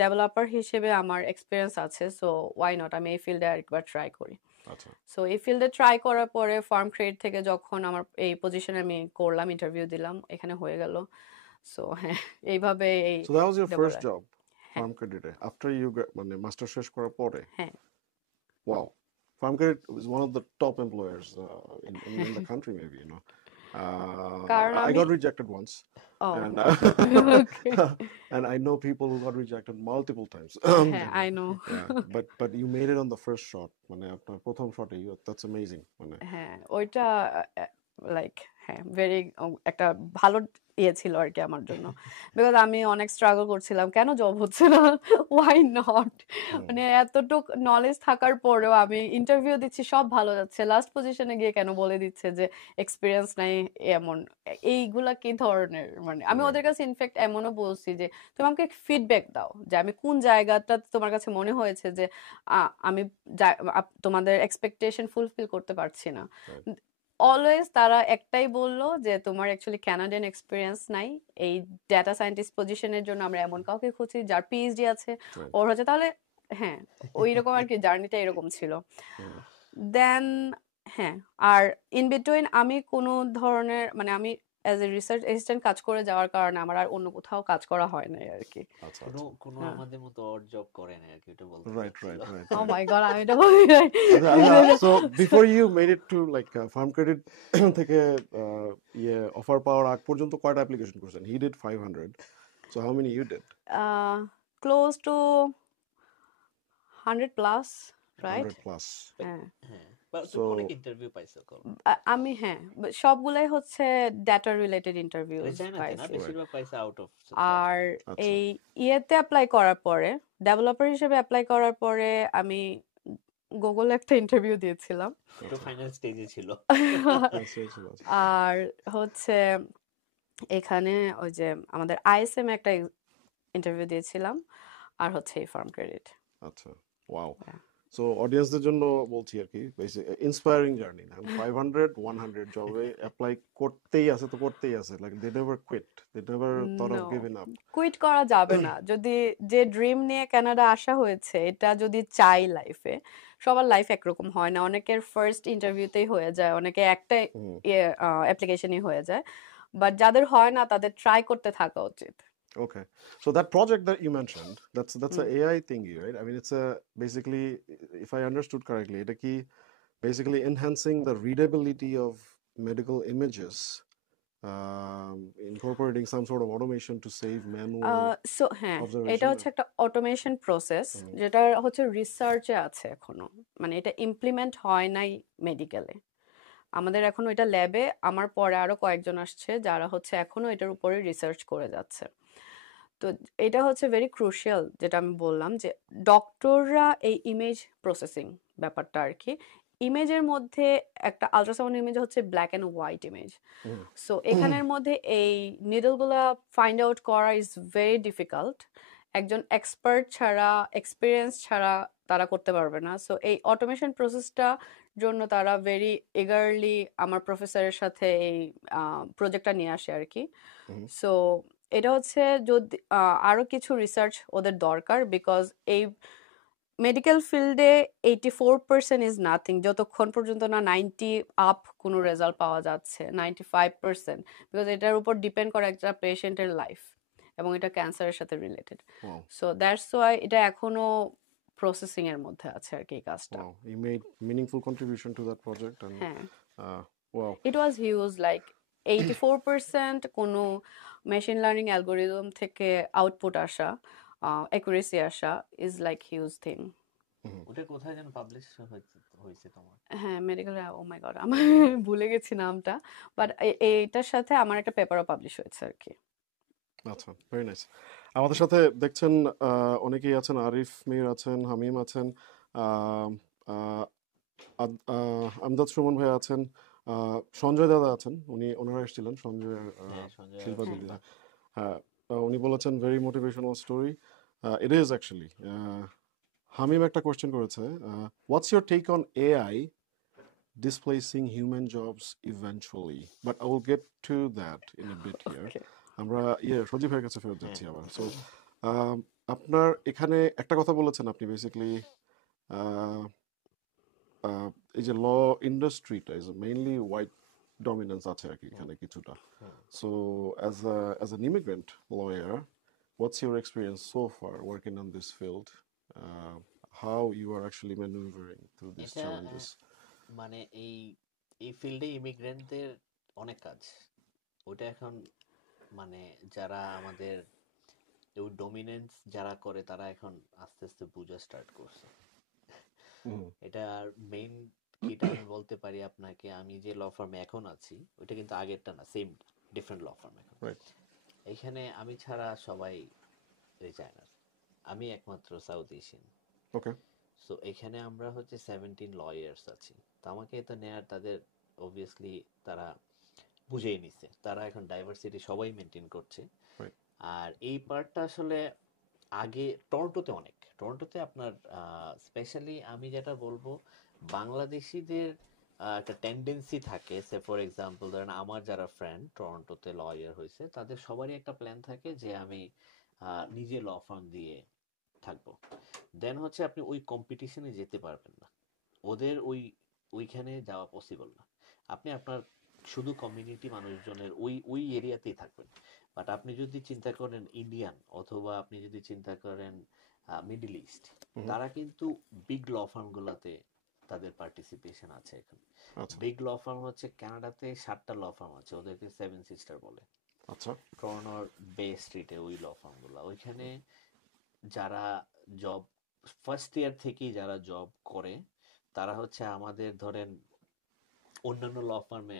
ডেভেলপার হিসেবে আমার এক্সপিরিয়েন্স আছে, সো ওয়াই নট, আমি এই ফিল্ডে আরেকবার ট্রাই করি। আচ্ছা সো এই ফিল্ডে ট্রাই করার পরে ফার্ম ক্রেডিট থেকে যখন আমার এই পজিশনে আমি করলাম, ইন্টারভিউ দিলাম, এখানে হয়ে গেল। সো হ্যাঁ, এইভাবে এই so that was your first develop. job হ্যাঁ ফার্ম ক্রেডিটে after you মানে মাস্টার শেষ করার পরে হ্যাঁ wow farm credit is one of the top employers in the country maybe you know কারণ I আমি got rejected once ও and okay and I know people who got rejected multiple times হ্যাঁ I know yeah but you made it on the first shot মানে আপনার প্রথম শটে that's amazing মানে হ্যাঁ ওইটা লাইক হ্যাঁ ভেরি একটা ভালো ইয়ে ছিল আর কি আমার জন্য, বিকজ আমি অনেক স্ট্রাগল করছিলাম কেন জব হচ্ছে না, ওয়াই নট, মানে এতটুক নলেজ থাকার পরেও আমি ইন্টারভিউ দিচ্ছি সব ভালো যাচ্ছে, লাস্ট পজিশনে গিয়ে কেন বলে দিচ্ছে যে এক্সপিরিয়েন্স নাই, এমন এইগুলা কি ধরনের, মানে আমি Right. ওদের কাছে ইনফ্যাক্ট এমনও বলছি যে তুমি আমাকে ফিডব্যাক দাও যে আমি কোন জায়গাটা তোমার কাছে মনে হয়েছে যে আমি তোমাদের এক্সপেকটেশন ফুলফিল করতে পারছি না। Right. অলওয়েজ তারা একটাই বললো যে তোমার অ্যাকচুয়ালি কানাডিয়ান এক্সপিরিয়েন্স নাই, এই ডেটা সায়েন্টিস্ট পজিশনের জন্য আমরা এমন কাউকে খুঁজি যার পিএইচডি আছে, Right. ওর হচ্ছে তাহলে হ্যাঁ ওই রকম আর কি, জার্নিটা এরকম ছিল। Mm. দেন হ্যাঁ, আর ইন বিটুইন আমি কোনো ধরনের মানে আমি অ্যাজ এ রিসার্চ অ্যাসিস্ট্যান্ট কাজ করে যাওয়ার কারণে আমার আর অন্য কোথাও কাজ করা হয় নাই আর কি। আচ্ছা কোনো আচ্ছা কোনো হ্যাঁ আমাদের মতো অড জব করে না আর কি, ওটা বলতে right চাচ্ছিল। right ও right মাই গড, আমি এটা বলি নাই। so before you made it to like farm credit থেকে ইয়ে অফার পাওয়ার আগ পর্যন্ত কয়টা অ্যাপ্লিকেশন করছেন he did 500 so how many you did close two 100 plus, right? 100 plus হ্যাঁ হ্যাঁ, বা so তুমি অনেক ইন্টারভিউ পাইছো কল, আমি হ্যাঁ সবগুলাই হচ্ছে ডেটা রিলেটেড ইন্টারভিউজ চাইনাতে না পাইছি। বেশিরভাগ পাইছে আউট অফ আর আচ্ছা এই ইয়েতে অ্যাপ্লাই করার পরে, ডেভেলপার হিসেবে অ্যাপ্লাই করার পরে আমি গুগল একটা ইন্টারভিউ দিয়েছিলাম। একটু ফাইনাল স্টেজে ছিল। Yes, yes, yes. আর হচ্ছে এখানে ওই যে আমাদের আইএসএম একটা ইন্টারভিউ দিয়েছিলাম, আর হচ্ছে এই ফার্ম ক্রেডিট। আচ্ছা ওয়াও Yeah. সো অডিয়েন্সদের জন্য বলছি আর কি ইন্সপায়ারিং জার্নি না 500 100 জবে অ্যাপ্লাই করতেই আছে তো করতেই আছে like they never quit they never thought of No. Giving up quit করা যাবে না, যদি যে ড্রিম নিয়ে কানাডা আসা হয়েছে এটা যদি চাই লাইফে, সবার লাইফ একরকম হয় না, অনেকের ফার্স্ট ইন্টারভিউতেই হয়ে যায়, অনেকে একটা অ্যাপ্লিকেশনই হয়ে যায়, বাট যাদের হয় না তাদের ট্রাই করতে থাকা উচিত। Okay. So that project that you mentioned, that's a AI thingy, right? I mean, it's a basically, if I understood correctly, এটা কি basically enhancing the readability of medical images, incorporating some sort of automation to save manual so হ্যাঁ, এটা observation. হচ্ছে একটা automation process, হুম। যেটা হচ্ছে রিসার্চে আছে এখনো, মানে এটা ইমপ্লিমেন্ট হয় নাই মেডিকেলে। আমাদের এখনো এটা ল্যাবে, আমার পরে আরো কয়েকজন আসছে যারা হচ্ছে এখনো এটার উপরে রিসার্চ করে যাচ্ছে। তো এটা হচ্ছে ভেরি ক্রুশিয়াল, যেটা আমি বললাম যে ডক্টররা এই ইমেজ প্রসেসিং ব্যাপারটা আর কি, ইমেজের মধ্যে একটা আল্ট্রাসাউন্ড ইমেজ হচ্ছে black and white image, hmm. So এখানের মধ্যে এই নিডলগুলা ফাইন্ড আউট করা ইজ ভেরি ডিফিকাল্ট, একজন এক্সপার্ট ছাড়া, এক্সপিরিয়েন্স ছাড়া তারা করতে পারবে না। সো এই অটোমেশন প্রসেসটা জন্য তারা ভেরি এগারলি আমার প্রফেসরের সাথে এই প্রজেক্টটা নিয়ে আসে আর কি। হুম। সো এটা হচ্ছে যদি আরো কিছু রিসার্চ ওদের দরকার, বিকজ এই মেডিকেল ফিল্ডে 84% ইজ নাথিং যতক্ষণ পর্যন্ত না 90 আপ কোনো রেজাল্ট পাওয়া যাচ্ছে, 95%, বিকজ এটার উপর ডিপেন্ড করে একটা পেশেন্টের লাইফ, এবং এটা ক্যান্সারের সাথে related. Wow. So that's Y এটা এখনো প্রসেসিং এর মধ্যে আছে আর কি এই কাজটা। Wow. You made meaningful contribution to that project and হ্যাঁ, wow. ইট ওয়াজ হিউজ, লাইক 84% কোনো মেশিন লার্নিং অ্যালগোরিদম থেকে আউটপুট আসা, অ্যাকুরেসি আসা ইজ লাইক হিউজ থিং। ওটা কোথায় যেন পাবলিশ হয়েছে তোমার? হ্যাঁ, মেডিকেল, ও মাই গড আমি ভুলে গেছি নামটা, বাট এইটার সাথে আমার একটা পেপারও পাবলিশ হয়েছে আর কি। আচ্ছা ভেরি নাইস আমাদের সাথে দেখছেন অনেকেই আছেন আরিফ মির আছেন হামিম আছেন আমজাদ সুমন ভাই আছেন সঞ্জয় দাদা আছেন ওনারা এসেছিলেন সঞ্জয় হ্যাঁ, সঞ্জয় শিল্পা আছে। দিদি হ্যাঁ উনি বলেছেন very motivational story it is actually Hamim একটা কোয়েশ্চেন করেছে what's your take on AI displacing human jobs eventually but I will get to that in a bit here Okay. আমরা সজীব ভাইয়ের কাছে ফেরত যাচ্ছি আবার সো আপনার এখানে একটা কথা বলেছেন আপনি বেসিক্যালি এই যে ল ইন্ডাস্ট্রিটা ইজ মেইনলি হোয়াইট ডমিনেন্স আছে আর কি এখানে কিছুটা। So as an immigrant lawyer, what's your experience so far working on this field? How you are actually maneuvering through these এটা challenges? মানে এই ফিল্ডে ইমিগ্রেন্টদের অনেক কাজ। ওটা এখন মানে যারা আমাদের ওই ডমিনেন্স যারা করে তারা এখন আস্তে আস্তে বোঝা স্টার্ট করছে। Mhm. এটার মেইন কিটা আমি বলতে পারি আপনাকে, আমি যে ল ফার্মে এখন আছি ওইটা কিন্তু আগেরটা না, সেম ডিফারেন্ট ল ফার্ম এখন। Right. এখানে আমি ছাড়া সবাই রিজাইনার, আমি একমাত্র সাউথ এশিয়ান। Okay. সো এখানে আমরা হচ্ছে 17 লয়ার্স আছি। তো আমাকে তো নেয়ার তাদের অবভিয়াসলি তারা বুঝেই নিছে, তারা এখন ডাইভার্সিটি সবাই মেনটেন করছে। Right. আর এই পার্টটা আসলে আগে টরন্টোতে আপনার স্পেশালি আমি যেটা বলবো, বাংলাদেশিদের একটা টেন্ডেন্সি থাকে। সে ফর এক্সাম্পল ধরেন আমার যারা ফ্রেন্ড টরন্টোতে লয়ার হয়েছে তাদের সবারই একটা প্ল্যান থাকে যে আমি নিজে ল ফার্ম দিয়ে থাকবো। দেন হচ্ছে আপনি ওই কম্পিটিশনে যেতে পারবেন না, ওদের ওইখানে যাওয়া পসিবল না। আপনি আপনার শুধু কমিউনিটি মানুষজনের ওই এরিয়াতেই থাকবেন। বাট আপনি যদি চিন্তা করেন ইন্ডিয়ান, অথবা আপনি যদি চিন্তা করেন মিডল ইস্ট, তারা কিন্তু বিগ ল ফার্মগুলোতে তাদের পার্টিসিপেশন আছে এখন। আচ্ছা বিগ ল ফার্ম হচ্ছে কানাডাতে 7টা ল ফার্ম আছে, ওদেরকে 7 সিস্টার বলে। আচ্ছা টরন্টোর বে স্ট্রিটে ওই ল ফার্মগুলো, ওইখানে যারা জব ফার্স্ট ইয়ার থেকেই যারা জব করে তারা হচ্ছে আমাদের ধরেন অন্যান্য ল ফার্মে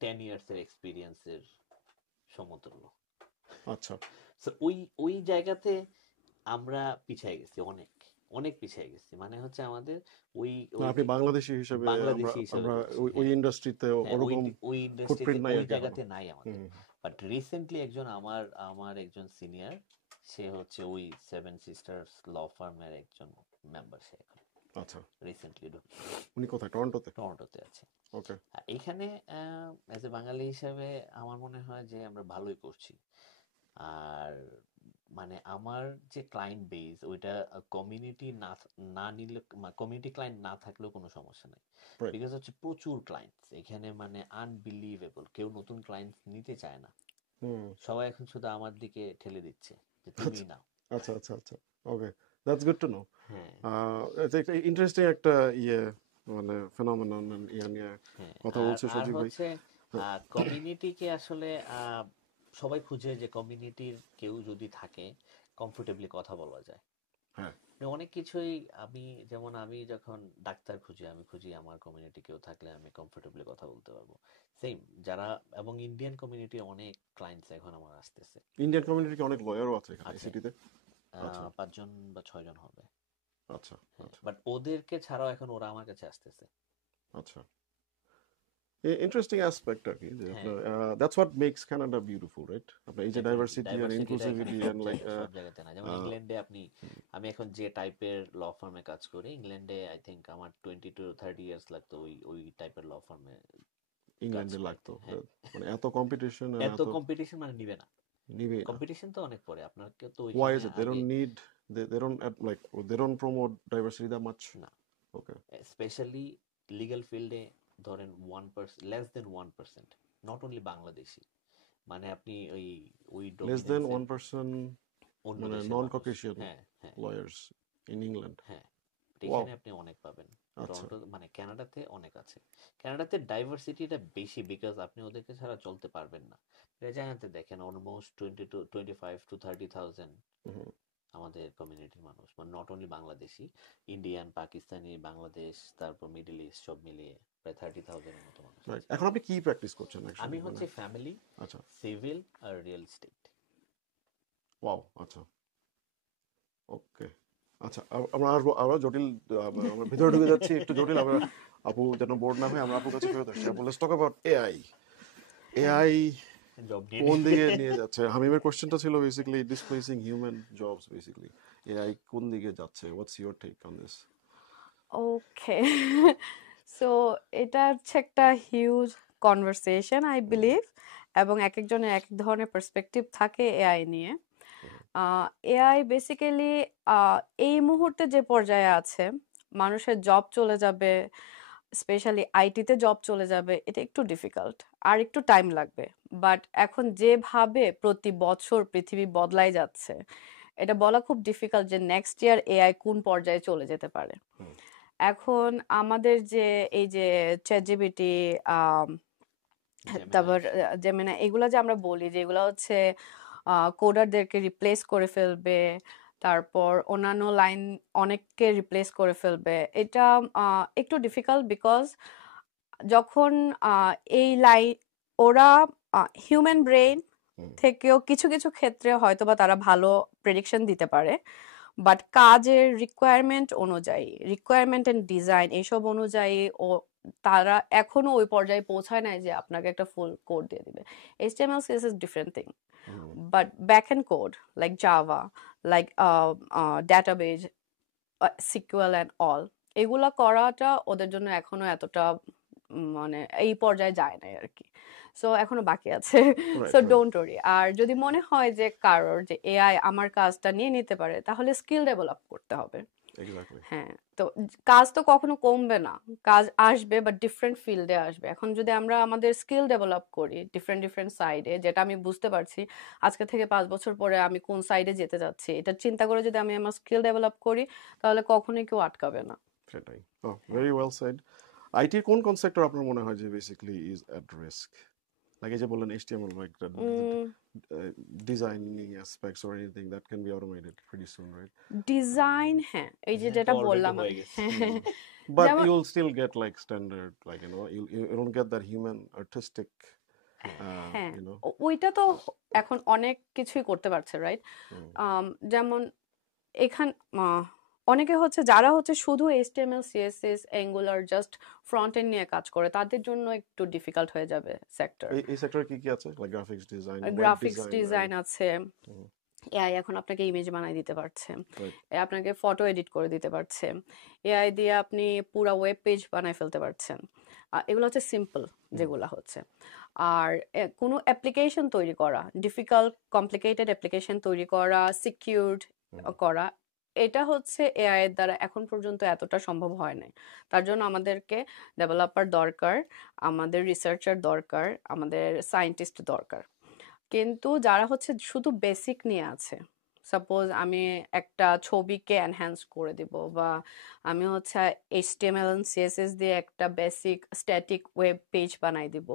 10 ইয়ার্সের এক্সপিরিয়েন্সের সমতুল্য। আচ্ছা So, ওই জায়গাতে আমরা পিছিয়ে গেছি, অনেক অনেক পিছিয়ে গেছি। মানে হচ্ছে আমাদের ওই না, আপনি বাংলাদেশি হিসেবে বাংলাদেশি হিসেবে আমরা বলছি, ওই হ্যাঁ। ইন্ডাস্ট্রিতে হ্যাঁ, ওরকম ওই ইন্ডাস্ট্রিতে footprint নাই ওই আর কি জায়গাতে এখনো। নাই আমাদের। হুম, বাট রিসেন্টলি একজন আমার একজন সিনিয়র, সে হচ্ছে ওই 7 সিস্টার্স ল ফার্মের একজন মেম্বার, সে এখন আচ্ছা রিসেন্টলি উনি কোথায়? টরন্টোতে? টরন্টোতে আছে। ওকে আর এখানে অ্যাজ এ বাঙালি হিসাবে আমার মনে হয় যে আমরা ভালোই করছি। আর মানে আমার যে ক্লায়েন্ট বেস ওইটা কমিউনিটি না নিলে, কমিউনিটি ক্লায়েন্ট না থাকলেও কোনো সমস্যা নাই। Right. বিকজ হচ্ছে প্রচুর ক্লায়েন্টস এখানে, মানে আনবিলিভেবল, কেউ নতুন ক্লায়েন্টস নিতে চায় না। হুম সবাই এখন শুধু আমার দিকে ঠেলে দিচ্ছে যে তুমি নাও। আচ্ছা আচ্ছা আচ্ছা okay that's good to know. হ্যাঁ এটা একটা ইন্টারেস্টিং একটা মানে ফেনোমেনন নিয়ে হ্যাঁ কথা আর বলছে আর সজীব ভাই। হচ্ছে কমিউনিটিকে আসলে সবাই খুঁজে যে কমিউনিটির কেউ যদি থাকে কমফোর্টেবলি কথা বলা যায়। হ্যাঁ মানে অনেক কিছুই যেমন আমি যখন ডাক্তার খুঁজি, আমি খুঁজি আমার কমিউনিটি কেউ থাকলে আমি কমফোর্টেবলি কথা বলতে পারবো। সেম যারা, এবং ইন্ডিয়ান কমিউনিটি অনেক ক্লায়েন্টস এখন আমার আসতেছে। ইন্ডিয়ান কমিউনিটি অনেক লয়ারও আছে এখানে আছে। সিটিতে? আচ্ছা 5 জন বা 6 জন হবে। আচ্ছা আচ্ছা বাট ওদেরকে ছাড়াও এখন ওরা আমার কাছে আসতেছে। আচ্ছা ইন্টারেস্টিং অ্যাসপেক্ট আর কি, যে হ্যাঁ। That's what makes Canada beautiful, right? আপনার এই যে ডাইভার্সিটি আর Diversity টা ইনক্লুসিভিটি এখানে এন্ড লাইক সব জায়গাতে না। যেমন ইংল্যান্ডে আমি এখন যে টাইপের ল ফার্মে কাজ করি, ইংল্যান্ডে আই থিঙ্ক আমার 20 to 30 ইয়ার্স লাগতো ওই টাইপের ল ফার্মে। ইংল্যান্ডে লাগতো, হ্যাঁ। মানে এত কম্পিটিশন এত কম্পিটিশন মানে নিবে না। নিবে না। কম্পিটিশন তো অনেক পরে, আপনাকে তো Why ওইখানে is it? They don't need, they don't like, they don't promote diversity that much? না। Okay. স্পেশালি লিগ্যাল ফিল্ডে ধরেন 1%, less than 1%, not only Bangladeshi, মানে আপনি ওই Less than dominance-এর 1% অন্য মানে দেশের non-Caucasian মানুষ। হ্যাঁ হ্যাঁ lawyers in England. হ্যাঁ, Wow. এখানে আপনি অনেক পাবেন। আচ্ছা টরন্টো মানে কানাডাতে অনেক আছে। কানাডাতে ডাইভার্সিটিটা বেশি, বিকজ আপনি ওদেরকে ছাড়া চলতে পারবেন না। জায়গাতে দেখেন অলমোস্ট 25 to 30,000 হুম। আমাদের কমিউনিটির মানুষ, মানে not only Bangladeshi, Indian, Pakistani, Bangladesh, তারপর মিডল ইস্ট সব মিলিয়ে প্রায় 30,000 এর মতো মানুষ Right. আছে। এখন আপনি কি প্র্যাকটিস করছেন actually? আমি মানে হচ্ছে ফ্যামিলি, আচ্ছা সিভিল আর রিয়েল এস্টেট। ওয়াও আচ্ছা ওকে আচ্ছা আমরা আরো জটিল আমরা ভিতরে ঢুকে যাচ্ছি একটু জটিল, আমরা আপু যেন বোর্ড না হয় আমরা আপুর কাছে ফেরত আসছি। আপু let's talk about AI job কোন দিকে নিয়ে যাচ্ছে? হামিমের কোশ্চেনটা ছিল basically displacing human jobs, basically AI কোন দিকে যাচ্ছে? What's your take on this? Okay so এটা হচ্ছে একটা হিউজ কনভারসেশন আই বিলিভ, এবং এক একজনের এক এক ধরনের পার্সপেক্টিভ থাকে এআই নিয়ে। এআই বেসিক্যালি এই মুহূর্তে যে পর্যায়ে আছে, মানুষের জব চলে যাবে, স্পেশালি আইটিতে জব চলে যাবে, এটা একটু ডিফিকাল্ট, আর একটু টাইম লাগবে। বাট এখন যেভাবে প্রতি বছর পৃথিবী বদলাই যাচ্ছে, এটা বলা খুব ডিফিকাল্ট যে নেক্সট ইয়ার এআই কোন পর্যায়ে চলে যেতে পারে। হুম। এখন আমাদের যে এই যে চ্যাটজিপিটি, তারপর জেমিনা, এগুলা যে আমরা বলি যে এগুলা হচ্ছে কোডারদেরকে রিপ্লেস করে ফেলবে, তারপর অন্যান্য লাইন অনেককে রিপ্লেস করে ফেলবে, এটা একটু ডিফিকাল্ট বিকজ যখন এই ওরা হিউম্যান ব্রেইন হুম। থেকেও কিছু কিছু ক্ষেত্রে হয়তোবা তারা ভালো প্রেডিকশন দিতে পারে, বাট কাজের রিকোয়ারমেন্ট অনুযায়ী, রিকোয়ারমেন্ট এন্ড ডিজাইন এইসব অনুযায়ী তারা এখনো ওই পর্যায়ে পৌঁছায় নাই যে আপনাকে একটা ফুল কোড দিয়ে দিবে। HTML CSS different thing, hmm. But back end code like Java, like database, SQL and all, এগুলা করাটা ওদের জন্য এখনো এতটা মানে এই পর্যায়ে যায় নাই আর কি। সো এখনো বাকি আছে। Right, so right. Don't worry. আর যদি মনে হয় যে কারোর যে এআই আমার কাজটা নিয়ে নিতে পারে, তাহলে স্কিল ডেভেলপ করতে হবে। Exactly. হ্যাঁ, তো কাজ তো কখনো কমবে না, কাজ আসবে, বাট ডিফারেন্ট ফিল্ডে আসবে। এখন যদি আমরা আমাদের স্কিল ডেভেলপ করি ডিফারেন্ট ডিফারেন্ট সাইডে, যেটা আমি বুঝতে পারছি আজকে থেকে 5 বছর পরে আমি কোন সাইডে যেতে যাচ্ছি, এটা চিন্তা করে যদি আমি আমার স্কিল ডেভেলপ করি, তাহলে কখনোই কেউ আটকাবে না। সেটাই। Oh, very well said. আইটির কোন কোন সেক্টর আপনার মনে হয় যে basically is at risk? Like এই যে বললেন HTML, like the designing aspects or anything that can be automated pretty soon, right? Design, হ্যাঁ, এই যে Design যেটা তো already বললাম হয়ে আমি, গেছে। হ্যাঁ, But যেমন you'll still get like standard, like you don't get that human artistic, হ্যাঁ, you know. ওইটা তো এখন অনেক কিছুই করতে পারছে, রাইট? হুম। যেমন এখান অনেকে হচ্ছে যারা হচ্ছে শুধু HTML CSS angular just front end নিয়ে কাজ করে, তাদের জন্য একটু ডিফিকাল্ট হয়ে যাবে সেক্টর। এই সেক্টরে কি কি আছে? Like graphics design, web graphics design, design আছে, হুম। এআই এখন আপনাকে ইমেজ বানাই দিতে পারছে, Right. আপনাকে ফটো এডিট করে দিতে পারছে, এআই দিয়ে আপনি পুরা ওয়েব পেজ বানাই ফেলতে পারছেন। এগুলো হচ্ছে সিম্পল যেগুলো হচ্ছে। আর কোনো অ্যাপ্লিকেশন তৈরি করা, ডিফিকাল্ট কমপ্লিকেটেড অ্যাপ্লিকেশন তৈরি করা, সিকিউরড করা, এটা হচ্ছে এআই এর দ্বারা এখন পর্যন্ত এতটা সম্ভব হয় নাই। তার জন্য আমাদেরকে ডেভেলপার দরকার, আমাদের রিসার্চার দরকার, আমাদের সায়েন্টিস্ট দরকার। কিন্তু যারা হচ্ছে শুধু বেসিক নিয়ে আছে, সাপোজ আমি একটা ছবিকে এনহ্যান্স করে দিব, বা আমি হচ্ছে HTML and CSS দিয়ে একটা বেসিক স্ট্যাটিক ওয়েব পেজ বানাই দিব,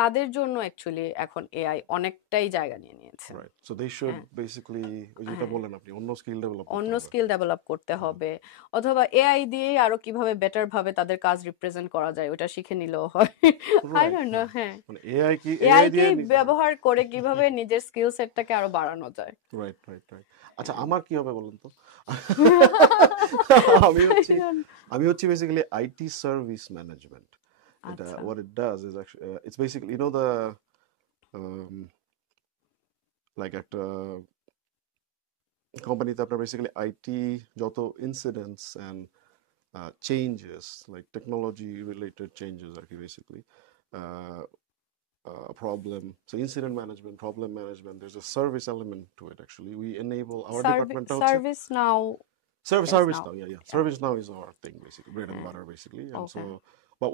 তাদের জন্য অ্যাকচুয়ালি এখন এআই অনেকটাই জায়গা নিয়ে নিয়েছে। Right. So they should হ্যাঁ, basically, ওই যেটা হ্যাঁ, বললেন আপনি, অন্য স্কিল ডেভেলপ করতে অন্য হবে। স্কিল ডেভেলপ করতে হবে, অথবা এআই দিয়ে আরো কিভাবে বেটার ভাবে তাদের কাজ রিপ্রেজেন্ট করা যায় ওটা শিখে নিলেও হয়। I Right. Don't know. হ্যাঁ, মানে এআই এআই দিয়ে কে ব্যবহার করে কিভাবে নিজের স্কিল সেটটাকে আরো বাড়ানো যায়। রাইট। আচ্ছা, হ্যাঁ। আমার কি হবে বলুন তো? আমি I হচ্ছি don't- basically IT service management. এটা আচ্ছা, what it does is actually it's basically the um, like একটা কোম্পানিতে আপনার বেসিক্যালি আইটি যত incidents and changes, like technology related changes আর কি basically, problem. So incident management, problem management, there's a service element to it actually. We enable our department also. Service now, Service yes, service now. now, yeah. Yeah. Service now is our thing basically, bread and Yeah. butter basically. And Okay. so, but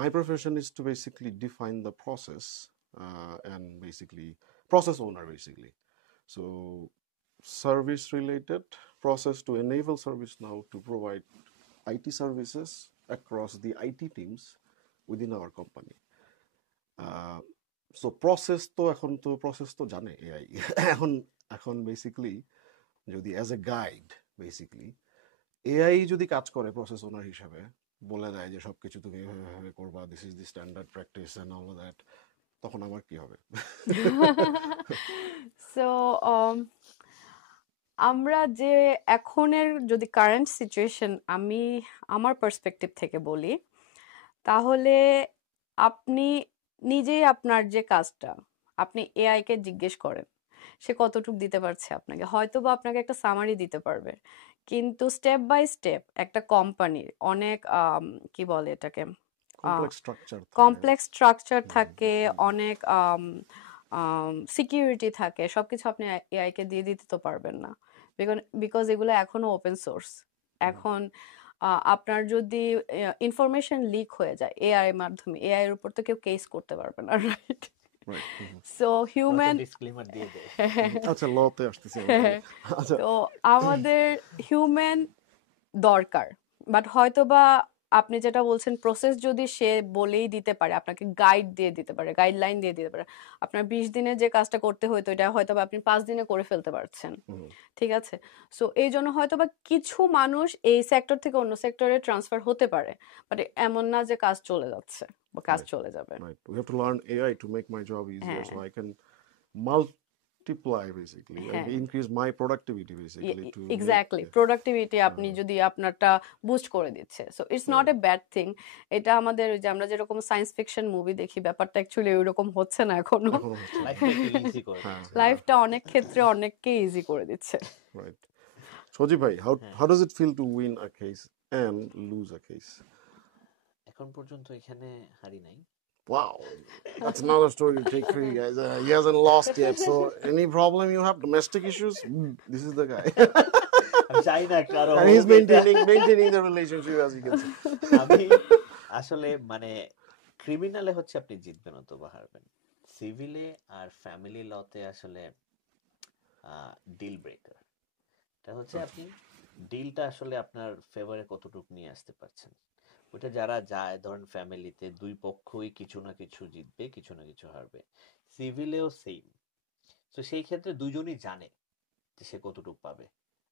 my profession is to basically define the process, and basically process owner basically. So service related process to enable ServiceNow to provide IT services across the IT teams within our company. So process তো জানে AI এখন basically যদি as a guide basically AI যদি কাজ করে process ওনার হিসাবে, বলে দেয় যে সবকিছু তুমি এভাবে করবা, this is the standard practice and all that, তখন আমার কি হবে? সো আমরা যে এখনের যদি কারেন্ট সিচুয়েশন আমি আমার পার্সপেক্টিভ থেকে বলি, তাহলে আপনি নিজেই আপনার যে কাজটা আপনি এআই কে জিজ্ঞেস করেন, সে কতটুকু দিতে পারছে আপনাকে। হয়তো বা আপনাকে একটা সামারি দিতে পারবে, কিন্তু স্টেপ বাই স্টেপ একটা কোম্পানির অনেক কি বলে এটাকে, কমপ্লেক্স স্ট্রাকচার থাকে, অনেক সিকিউরিটি থাকে, সবকিছু আপনি এআই কে দিয়ে দিতে তো পারবেন না, বিকজ এগুলো এখনো ওপেন সোর্স। এখন আপনার যদি ইনফরমেশন লিক হয়ে যায় এআই এর মাধ্যমে, এআই এর উপর তো কেউ কেস করতে পারবে না, রাইট? রাইট। সো ওরা তো হিউম্যান ডিসক্লেমার দিয়ে দেয়। আচ্ছা, লতে আসতেছি আমরা। আচ্ছা, তো আমাদের হিউম্যান দরকার, বাট হয়তোবা আপনি যেটা বলছেন প্রসেস যদি সে বলেই দিতে পারে, আপনাকে গাইড দিয়ে দিতে পারে, গাইডলাইন দিয়ে দিতে পারে, আপনার 20 দিনে যে কাজটা করতে হতো এটা হয়তোবা আপনি 5 দিনে করে ফেলতে পারছেন, হুম, ঠিক আছে? সো এই জন্য হয়তোবা কিছু মানুষ এই সেক্টর থেকে অন্য সেক্টরে ট্রান্সফার হতে পারে, বাট এমন না যে কাজ চলে যাচ্ছে বা কাজ right, চলে যাবে। right. We have to learn AI to make my job easier, হ্যাঁ, so I can multiply basically. I হ্যাঁ, increase my productivity basically to make. Exactly productivity আপনি যদি আপনারটা বুস্ট করে দিচ্ছে, so it's not Right. A bad thing. এটা আমাদের ওই যে আমরা যেরকম সায়েন্স ফিকশন মুভি দেখি, ব্যাপারটা অ্যাকচুয়ালি ওইরকম হচ্ছে না এখনো। এখনো হচ্ছে না। লাইফটা একটু ইজি করে হ্যাঁ, দিচ্ছে। হ্যাঁ, লাইফটা অনেক ক্ষেত্রে অনেককে ইজি করে দিচ্ছে। right. Shoji bhai, হ্যাঁ, how does it feel to win a case and lose a case? এখন পর্যন্ত এখানে হারি নাই। Wow, that's another story to take for you guys. He hasn't lost yet, so any problem you have, domestic issues, this is the guy. আমি চাই না কারো And he's হোক এটা। maintaining the relationship, as you can see. আমি আসলে মানে ক্রিমিনালে হচ্ছে আপনি জিতবেন অথবা হারবেন, সিভিলে আর ফ্যামিলি লতে আসলে ডিল ব্রেকার। এটা হচ্ছে আপনি ডিলটা আসলে আপনার ফেভারে কতটুকু নিয়ে আসতে পারছেন। ওটা যারা যায় ধরেন ফ্যামিলিতে দুই পক্ষই কিছু না কিছু জিতবে, কিছু না কিছু হারবে। সিভিলেও সেম। তো সেই ক্ষেত্রে দুজনই জানে যে সে কতটুকু পাবে।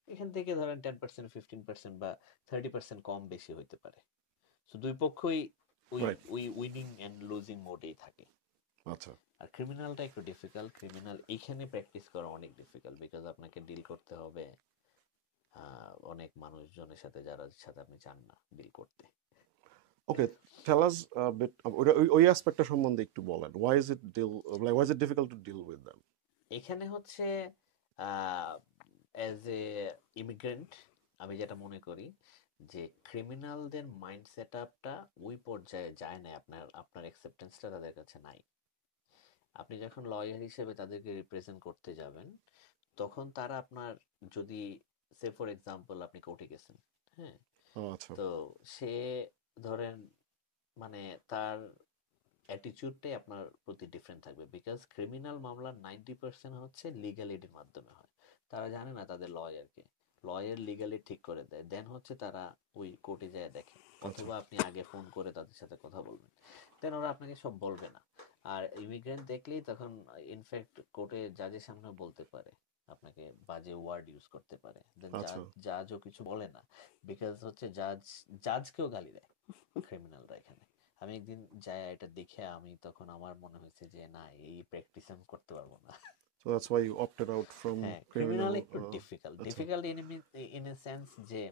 এখান থেকে ধরেন 10%, 15% বা 30% কম বেশি হইতে পারে। তো দুই পক্ষই ওই Right. ওই উইনিং এন্ড লুজিং মোডেই থাকে। আচ্ছা, আর ক্রিমিনালটা একটু ডিফিকাল্ট। ক্রিমিনাল এইখানে প্র্যাকটিস করা অনেক ডিফিকাল্ট, বিকজ আপনাকে ডিল করতে হবে অনেক মানুষজনের সাথে যারা সাথে আপনি চান না ডিল করতে। okay. Tell us a bit. ওই অ্যাসপেক্টটা সম্বন্ধে একটু বলেন. Why is it difficult to deal with them? এখানে হচ্ছে অ্যাজ এ ইমিগ্রেন্ট আমি যেটা মনে করি যে ক্রিমিনালদের মাইন্ড সেট আপটা ওই পর্যায়ে যায় না, আপনার আপনার অ্যাকসেপ্টেন্সটা তাদের কাছে নাই। আপনি যখন লয়ার হিসেবে তাদেরকে রিপ্রেজেন্ট করতে যাবেন তখন তারা আপনার যদি সে ফর এক্সাম্পল আপনি কোর্টে গেছেন, হ্যাঁ, আচ্ছা, তো সে ধরেন মানে তার অ্যাটিটিউডটাই আপনার প্রতি ডিফারেন্ট থাকবে, বিকজ ক্রিমিনাল মামলার 90% হচ্ছে লিগ্যাল এডের মাধ্যমে হয়। তারা জানে না তাদের লয়ারকে, লয়ার লিগ্যালি ঠিক করে দেয়, দেন হচ্ছে তারা ওই কোর্টে যায় দেখে, আচ্ছা, অথবা আপনি আগে ফোন করে তাদের সাথে কথা বলবেন, দেন ওরা আপনাকে সব বলবে না। আর ইমিগ্রেন্ট দেখলেই তখন ইনফ্যাক্ট কোর্টে জাজের সামনে বলতে পারে, আপনাকে বাজে ওয়ার্ড ইউজ করতে পারে, দেন আচ্ছা, জাজও কিছু বলে না, বিকজ হচ্ছে জাজকেও গালি দেয় ক্রিমিনালরা এখানে। আমি একদিন যাই এটা দেখে আমি তখন আমার মনে হয়েছে যে না এই প্র্যাকটিস আমি করতে পারবো না। so that's why you opted out from হ্যাঁ, criminal. ক্রিমিনাল একটু ডিফিকাল্ট আচ্ছা, ডিফিকাল্ট ইন এ সেন্স যে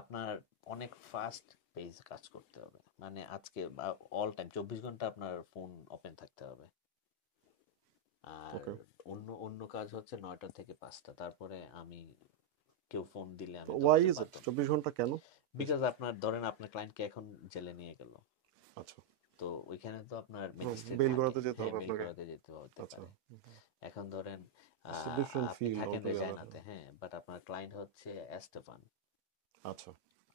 আপনার অনেক ফাস্ট পেজ কাজ করতে হবে, মানে আজকে অল টাইম 24 ঘন্টা আপনার ফোন ওপেন থাকতে হবে। আর okay. অন্য অন্য কাজ হচ্ছে 9টা থেকে 5টা, তারপরে আমি কেউ ফোন দিলে So আমি why ধরতে is it পারবো না, 24 ঘন্টা কেন? বিকজ আপনার ধরেন আপনার ক্লায়েন্টকে এখন জেলে নিয়ে গেল, আচ্ছা, তো ওইখানে তো আপনার ম্যাজিস্ট্রেট বেল থাকে, করাতে যেতে হ্যাঁ হবে বেল আপনাকে. করাতে যেতে হতে আচ্ছা, পারে। এখন ধরেন it's a different আপনি feel থাকেন altogether. রেজাইনাতে, হ্যাঁ, বাট আপনার ক্লায়েন্ট হচ্ছে এস্টেফান। আচ্ছা,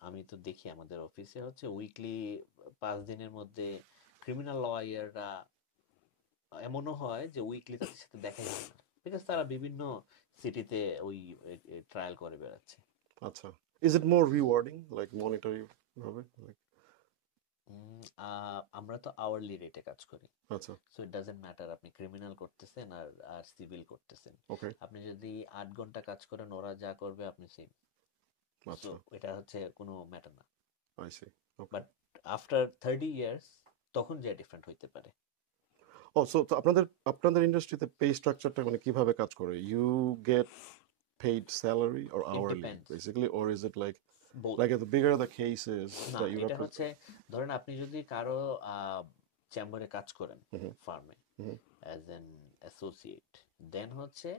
আমি তো দেখি আমাদের অফিসে হচ্ছে উইকলি 5 দিনের মধ্যে ক্রিমিনাল লয়াররা এমনও হয় যে উইকলি তাদের সাথে দেখাই হয় না, বিকজ তারা বিভিন্ন সিটিতে ওই ট্রায়াল করে বেড়াচ্ছে। আচ্ছা. Is it more rewarding, like monetary ভাবে? Like, আমরা তো আওয়ারলি রেটে কাজ করি, আচ্ছা, সো ইট ডাজেন্ট ম্যাটার আপনি ক্রিমিনাল করতেছেন আর আর সিভিল করতেছেন। okay, আপনি যদি 8 ঘন্টা কাজ করেন ওরা যা করবে আপনি সেম, সো আচ্ছা, এটা হচ্ছে কোনো ম্যাটার না। I see. Okay. But after 30 years তখন যে ডিফারেন্ট হইতে পারে। Oh, so আপনাদের ইন্ডাস্ট্রিতে পে স্ট্রাকচারটা মানে কিভাবে কাজ করে? You get paid salary or it hourly, depends basically, or is it like both. the bigger the case is না, that you এটা represent? হচ্ছে ধরেন আপনি যদি কারো চেম্বারে কাজ করেন Mhm, ফার্মে mhm. অ্যাজ এন অ্যাসোসিয়েট, দেন হচ্ছে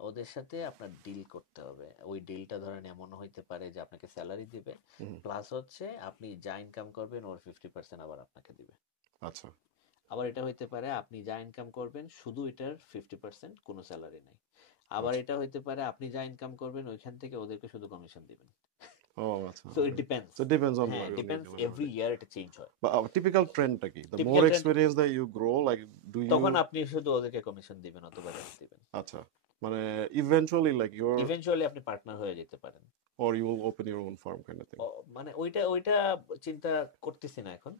ওদের সাথে আপনার ডিল করতে হবে। ওই ডিলটা ধরেন এমন হইতে পারে যে আপনাকে স্যালারি দিবে, Mhm. প্লাস হচ্ছে আপনি যা ইনকাম করবেন ওর 50% আবার আপনাকে দিবে। আচ্ছা, আবার এটা হইতে পারে আপনি যা ইনকাম করবেন শুধু এটার 50% কোনো স্যালারি নাই। আবার আচ্ছা, এটা হইতে পারে আপনি যা ইনকাম করবেন ওইখান থেকে ওদেরকে শুধু কমিশন দিবেন। Oh, আচ্ছা, so it okay. Depends. So it depends on হ্যাঁ, your depends, individual every ability. ইয়ার এটা চেঞ্জ হয়। But typical trend টা কি? The more typical trend, experience that you grow, like do তখন you আপনি শুধু ওদেরকে কমিশন দিবেন অথবা রেন্ট দিবেন। আচ্ছা মানে eventually like you're ইভেনচুয়ালি আপনি পার্টনার হয়ে যেতে পারেন। or you will open your own farm kind of thing. মানে ওইটা চিন্তা করতেছি না এখন,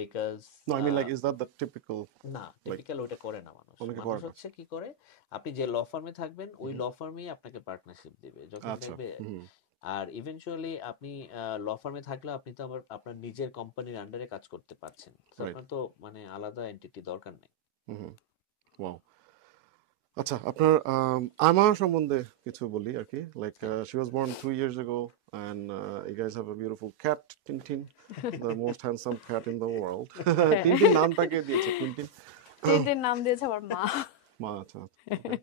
because No, I mean like is that the typical না, like টিপিক্যাল ওইটা করে না মানুষ। অনেকে মানুষ করে না? হচ্ছে কি করে, আপনি যে ল ফার্মে থাকবেন ওই ল ফার্মেই আপনাকে পার্টনারশিপ দিবে যখন আচ্ছা দেখবে। হুম আর ইভেনচুয়ালি আপনি ল ফার্মে থাকলে আপনি তো আবার আপনার নিজের কোম্পানির আন্ডারে কাজ করতে পারছেন, তো রাইট আপনার তো মানে আলাদা এন্টিটি দরকার নেই। হুম ওয়াও আচ্ছা আপনার আমার সম্বন্ধে কিছু বলি আর কি like she was born 2 years ago and you guys have a beautiful cat Tintin the most handsome cat in the world Tintin নামটা কে দিয়েছে Tintin টিনটিন নাম দিয়েছে আমার মা। মা আচ্ছা okay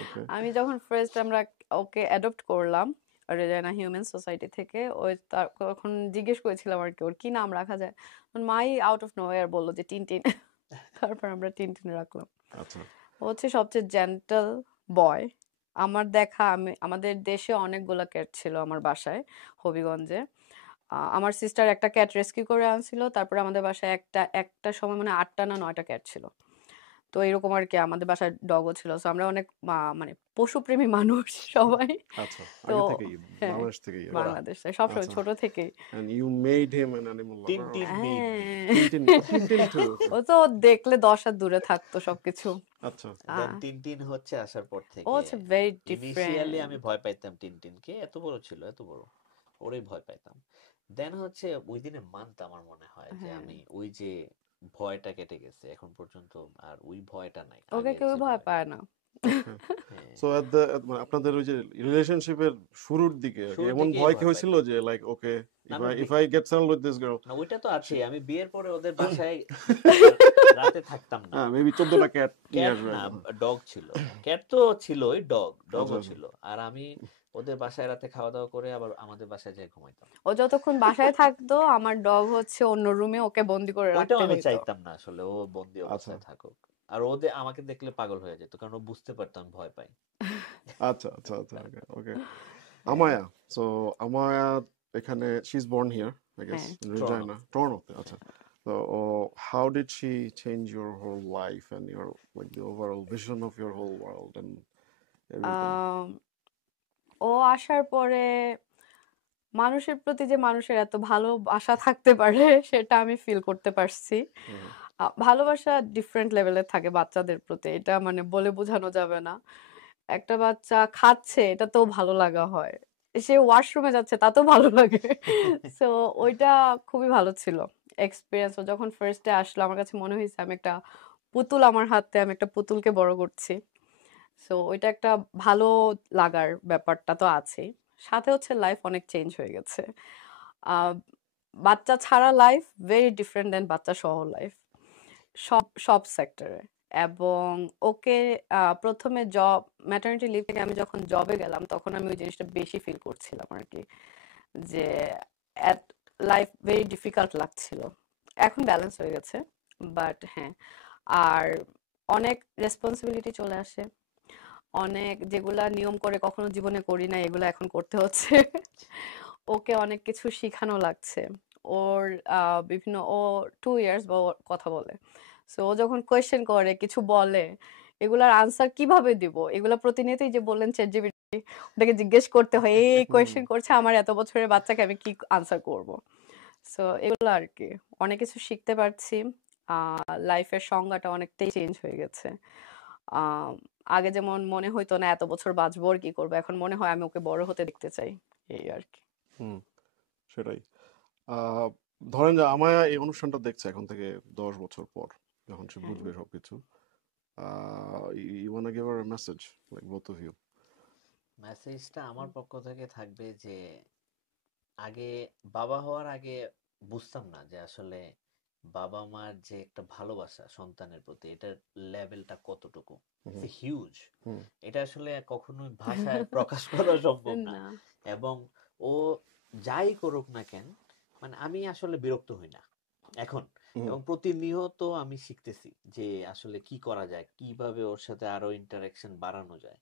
okay আমি যখন ফার্স্ট আমরা ওকে অ্যাডপ্ট করলাম রেজানা হিউম্যান সোসাইটি থেকে, ওই তখন জিজ্ঞেস করেছিলাম আর কি ওর কি নাম রাখা যায়, মাই আউট অফ নোওয়্যার বললো যে টিনটিন। তারপর আমরা টিনটিন রাখলাম। আচ্ছা ও হচ্ছে সবচেয়ে জেন্টল বয় আমার দেখা। আমাদের দেশে অনেকগুলা ক্যাট ছিল আমার বাসায় হবিগঞ্জে। আমার সিস্টার একটা ক্যাট রেস্কিউ করে আনছিল, তারপরে আমাদের বাসায় একটা সময় মানে 8টা না 9টা ক্যাট ছিল। তো এরকম আর কি আমাদের বাসায় ডগও ছিল। সো আমরা অনেক মানে পশুপ্রেমী মানুষ সবাই। আচ্ছা তো আগে থেকেই হ্যাঁ, বাংলাদেশ থেকেই আর কি। বাংলাদেশে সবসময় আচ্ছা ছোট থেকেই। and you made him an animal lover Tintin made me. হ্যাঁ, Tintin Tintin too ও তো দেখলে 10 হাত দূরে থাকতো সবকিছু। আচ্ছা দেন আহ, টিনটিন হচ্ছে আসার পর ও থেকে হচ্ছে ভেরি ইনিশিয়ালি আমি ডিফারেন্ট। ভয় পাইতাম টিনটিনকে, এত বড় ছিল, এত বড়, ওরই ভয় পাইতাম। দেন হচ্ছে ওই দিনে মান্থ আমার মনে হয় যে হ্যাঁ, আমি ওই যে ভয়টা কেটে গেছে এখন পর্যন্ত, আর ওই ভয়টা নাই, ওকে আগের কেউ যে ভয় ভয়। পায় না। okay হ্যাঁ, সো মানে আপনাদের ওই যে রিলেশনশিপের শুরুর দিকে আর কি শুরুর এমন দিকেই ভয় কি ভয় হয়েছিল পাইতাম। যে লাইক ওকে না, if আমি I if I get settled with this girl না, ওইটা তো আছে। she আমি বিয়ের পরে ওদের বাসায় রাতে থাকতাম না। মেবি 14টা ক্যাট নিয়ে ক্যাট আসবে না, একদম ডগ ছিল। ক্যাট তো ছিলই, ডগও আচ্ছা আচ্ছা ছিল। আর আমি ওদের বাসায় রাতে খাওয়া দাওয়া করে আবার আমাদের বাসায় যেয়ে ঘুমাইতাম। ও যতক্ষণ বাসায় থাকতো আমার ডগ হচ্ছে অন্য রুমে ওকে বন্দি করে ওইটাও রাখতে আমি দিত। চাইতাম না আসলে ও বন্দি আচ্ছা অবস্থায় থাকুক। আর ওদের আমাকে দেখলে পাগল হয়ে যেত, কারণ ও বুঝতে পারতো আমি ভয় পাই। আচ্ছা আচ্ছা আচ্ছা ওকে ওকে আমায়া সো আমায়া এখানে she is born here I guess হ্যাঁ, ইন ট্রনো। রেজাইনা টরন্টোতে আচ্ছা so how did she change your whole life and your like the overall vision of your whole world and everything আম, ও আসার পরে মানুষের প্রতি যে মানুষের এত ভালোবাসা থাকতে পারে সেটা আমি ফিল করতে পারছি। হুম ভালোবাসা ডিফারেন্ট লেভেলের থাকে বাচ্চাদের প্রতি, এটা মানে বলে বোঝানো যাবে না। একটা বাচ্চা খাচ্ছে এটাতেও ভালো লাগা হয়, সে ওয়াশরুমে যাচ্ছে তাতেও ভালো লাগে। সো ওইটা খুবই ভালো ছিল এক্সপিরিয়েন্স। যখন ফার্স্টে আসলো আমার কাছে মনে হয়েছে আমি একটা পুতুল আমার হাতে, আমি একটা পুতুলকে বড় করছি। সো ওইটা একটা ভালো লাগার ব্যাপারটা তো আছেই। সাথে হচ্ছে লাইফ অনেক চেঞ্জ হয়ে গেছে। আহ, বাচ্চা ছাড়া লাইফ ভেরি ডিফারেন্ট দেন বাচ্চা সহ লাইফ, সব সব সেক্টরে। এবং ওকে প্রথমে ম্যাটারনিটি লিভ থেকে আমি যখন জবে গেলাম তখন আমি ওই জিনিসটা বেশি ফিল করছিলাম আর কি, যে লাইফ ভেরি ডিফিকাল্ট লাগছিল। এখন ব্যালেন্স হয়ে গেছে, বাট হ্যাঁ। আর অনেক রেসপন্সিবিলিটি চলে আসে, অনেক যেগুলা নিয়ম করে কখনো জীবনে করি না এগুলো এখন করতে হচ্ছে। ওকে অনেক কিছু শিখানো লাগছে। ওর বিভিন্ন ও 2 ইয়ার্স বা ওর কথা বলে। সো ও যখন কোয়েশ্চেন করে কিছু বলে এগুলার আনসার কিভাবে দিব, এগুলা প্রতিনিয়তই যে বললেন চ্যাট জিপিটি, ওটাকে জিজ্ঞেস করতে হয় এই কোয়েশ্চেন করছে আমার এত বছরের বাচ্চাকে আমি কি আনসার করব। সো এগুলো আর কি অনেক কিছু শিখতে পারছি। লাইফের সংজ্ঞাটা অনেকটাই চেঞ্জ হয়ে গেছে। আহ, আগে যেমন মনে হইতো না এত বছর বাঁচবো আর কি করবো, এখন মনে হয় আমি ওকে বড় হতে দেখতে চাই, এই আর কি। হুম সেটাই আহ, ধরেন যে আমায়া এই অনুষ্ঠানটা দেখছে এখন থেকে 10 বছর পর যখন সে হ্যাঁ, বুঝবে সবকিছু you wanna give her a message like both of you মেসেজটা আমার পক্ষ থেকে থাকবে যে আগে বাবা হওয়ার আগে বুঝতাম না যে আসলে বাবা মার যে একটা ভালোবাসা সন্তানের প্রতি, এটার লেভেলটা কতটুকু, হুম ইটস হিউজ। হুম এটা আসলে কখনোই ভাষায় প্রকাশ করা সম্ভব না। না এবং ও যাই করুক না কেন, মানে আমি আসলে বিরক্ত হই না এখন। হুম এবং প্রতিনিয়ত আমি শিখতেছি যে আসলে কি করা যায়, কিভাবে ওর সাথে আরো ইন্টারাকশন বাড়ানো যায়,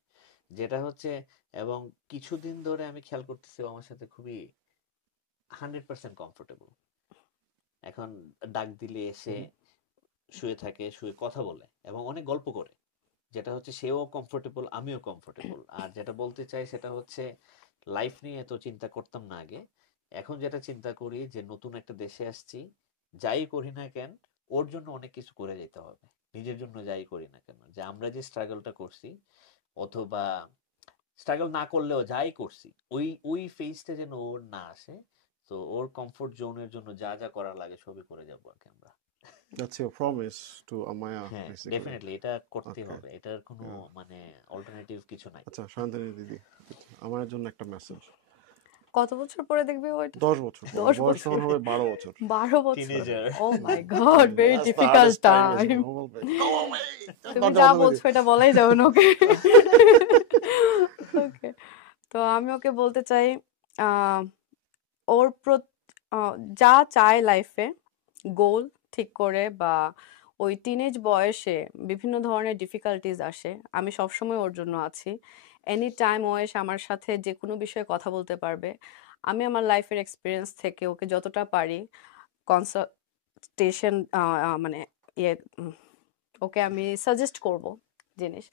যেটা হচ্ছে। এবং কিছুদিন ধরে আমি খেয়াল করতেছি ও আমার সাথে খুবই 100% কমফোর্টেবল। এখন ডাক দিলে এসে শুয়ে থাকে, শুয়ে কথা বলে এবং অনেক গল্প করে, যেটা হচ্ছে সেও কমফোর্টেবল, আমিও কমফোর্টেবল। আর যেটা বলতে চাই সেটা হচ্ছে লাইফ নিয়ে এত চিন্তা করতাম না আগে, এখন যেটা চিন্তা করি যে নতুন একটা দেশে আসছি, যাই করি না কেন ওর জন্য অনেক কিছু করে যেতে হবে, নিজের জন্য যাই করি না কেন, যে আমরা যে স্ট্রাগলটা করছি অথবা স্ট্রাগল না করলেও যাই করছি ওই ওই ফেজটা যেন ওর না আসে। তো ওর কমফোর্ট জোনের জন্য যা যা করা লাগে সবই করে যাবো আর কি আমরা। That's your promise to Amaya, হ্যাঁ basically. ডেফিনেটলি এটা করতেই Okay. হবে, এটার কোনো Yeah. মানে অল্টারনেটিভ কিছু নাই। আচ্ছা, শান্তিনী দিদি, আমার জন্য একটা মেসেজ। কত বছর পরে দেখবে ওইটা? 10 বছর পর, 10 বয়স বছর। তখন হবে 12 বছর। 12 বছর। Teenager. Oh my God, very That's the difficult hardest time, isn't time. it? ও বলবে, "Go away!" তুমি দরজা যা বন্ধ করে বলছো দিই। এটা বলাই যাবে না ওকে। ওকে, তো আমি ওকে বলতে চাই আহ, ওর যা চায় লাইফে, গোল ঠিক করে বা ওই টিনেজ বয়সে বিভিন্ন ধরনের ডিফিকাল্টিজ আসে, আমি সবসময় ওর জন্য আছি। এনি টাইম ও এসে আমার সাথে যে কোনো বিষয়ে কথা বলতে পারবে। আমি আমার লাইফের এক্সপিরিয়েন্স থেকে ওকে যতটা পারি কনসালটেশন মানে ইয়ে ওকে আমি সাজেস্ট করব জিনিস,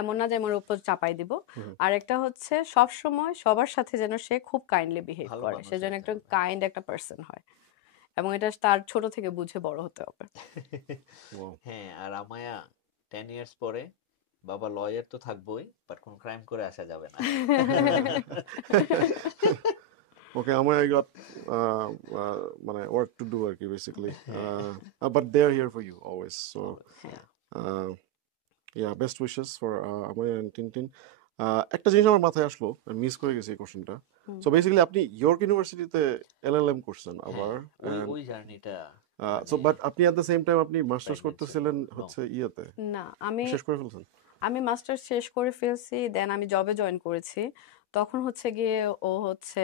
এমন না যে আমার উপর চাপাই দিব। হুম। আর একটা হচ্ছে সব সময় সবার সাথে যেন সে খুব কাইন্ডলি বিহেভ ভালো করে, মানুষ সে যেন হইতে একটা হবে। কাইন্ড একটা পার্সন হয়, এবং এটা তার ছোট থেকে বুঝে বড় হতে হবে। Wow. হ্যাঁ, আর আমায়া 10 ইয়ার্স পরে বাবা লয়ার তো থাকবোই, বাট কোনো ক্রাইম করে আসা যাবে না। Okay, Amaya, I got মানে work to do আর কি, basically. But they're here for you always. So, হ্যাঁ yeah, best wishes for Amaya and Tintin. একটা জিনিস আমার মাথায় আসলো, আমি মিস করে গেছি এই কোশ্চেনটা। হুম। সো বেসিক্যালি আপনি ইয়র্ক ইউনিভার্সিটিতে LLM করছেন আবার, হ্যাঁ, ওই জার্নিটা সো বাট আপনি এট দ্য সেম টাইম আপনি মাস্টার্স Pregnant করতেছিলেন ছিল। হচ্ছে ইয়েতে, না, আমি শেষ করে ফেলছেন? আমি মাস্টার্স শেষ করে ফেলছি, দেন আমি জবে জয়েন করেছি। তখন হচ্ছে গিয়ে ও হচ্ছে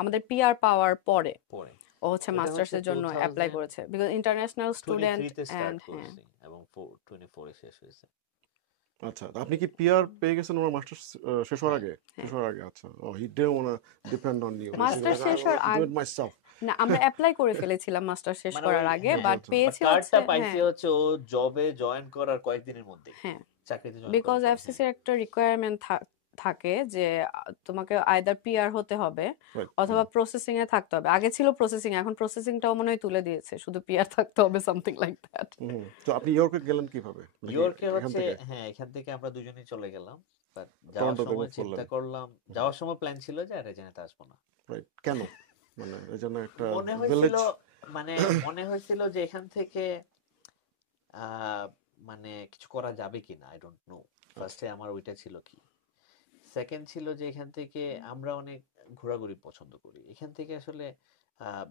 আমাদের পিআর পাওয়ার পরে পরে ও হচ্ছে ওটা মাস্টার্স হচ্ছে এর জন্য অ্যাপ্লাই 2023 করেছে, বিকজ ইন্টারন্যাশনাল স্টুডেন্ট তে স্টার্ট এন্ড হ্যাঁ করছি এবং 24 এ শেষ হয়েছে। আচ্ছা, তো আপনি কি পিআর পেয়ে গেছেন ওনার মাস্টার্স শেষ হওয়ার হ্যাঁ আগে? হ্যাঁ শেষ হওয়ার আগে, আচ্ছা। Oh he didn't want to depend on you, master basically শেষ হওয়ার ডু আগে ইট মাইসেলফ। না, আমরা অ্যাপ্লাই করে ফেলেছিলাম মাস্টার শেষ মানে করার ওই আগে, হ্যাঁ বাট আচ্ছা। পেয়েছি কার্ডটা হচ্ছে পাইছে হ্যাঁ হচ্ছে ও জবে জয়েন করার কয়েকদিনের মধ্যেই, হ্যাঁ চাকরিতে জয়েন বিকজ করার পরে। এফসিসির একটা রিকোয়ারমেন্ট থাকে যে তোমাকে আইদার পিআর হতে হবে রাইট। অথবা প্রসেসিং এ থাকতে হবে। আগে ছিল প্রসেসিং, এখন প্রসেসিংটাও মনে হয় তুলে দিয়েছে, শুধু পিআর থাকতে হবে, সামথিং লাইক দ্যাট। তো আপনি ইয়র্কে গেলেন কিভাবে? নাকি ইয়র্কে এখান হচ্ছে থেকে হ্যাঁ এখান থেকে আমরা দুজনেই চলে গেলাম, বাট যাওয়ার টরন্টোতে সময় মুভ চিন্তা করলেন? করলাম, যাওয়ার সময় প্ল্যান ছিল যে আরে জেনেতে আসবো না। রাইট, কেন? মানে এই জন্য একটা মনে ভিলেজ। হয়েছিল মানে মনে হয়েছিল যে এখান থেকে আহ, মানে কিছু করা যাবে কিনা, আই ডোন্ট নো। ফার্স্টে আমার ওইটা ছিল কি, সেকেন্ড ছিল যে এখান থেকে আমরা অনেক ঘোরাঘুরি পছন্দ করি, এখান থেকে আসলে আহ,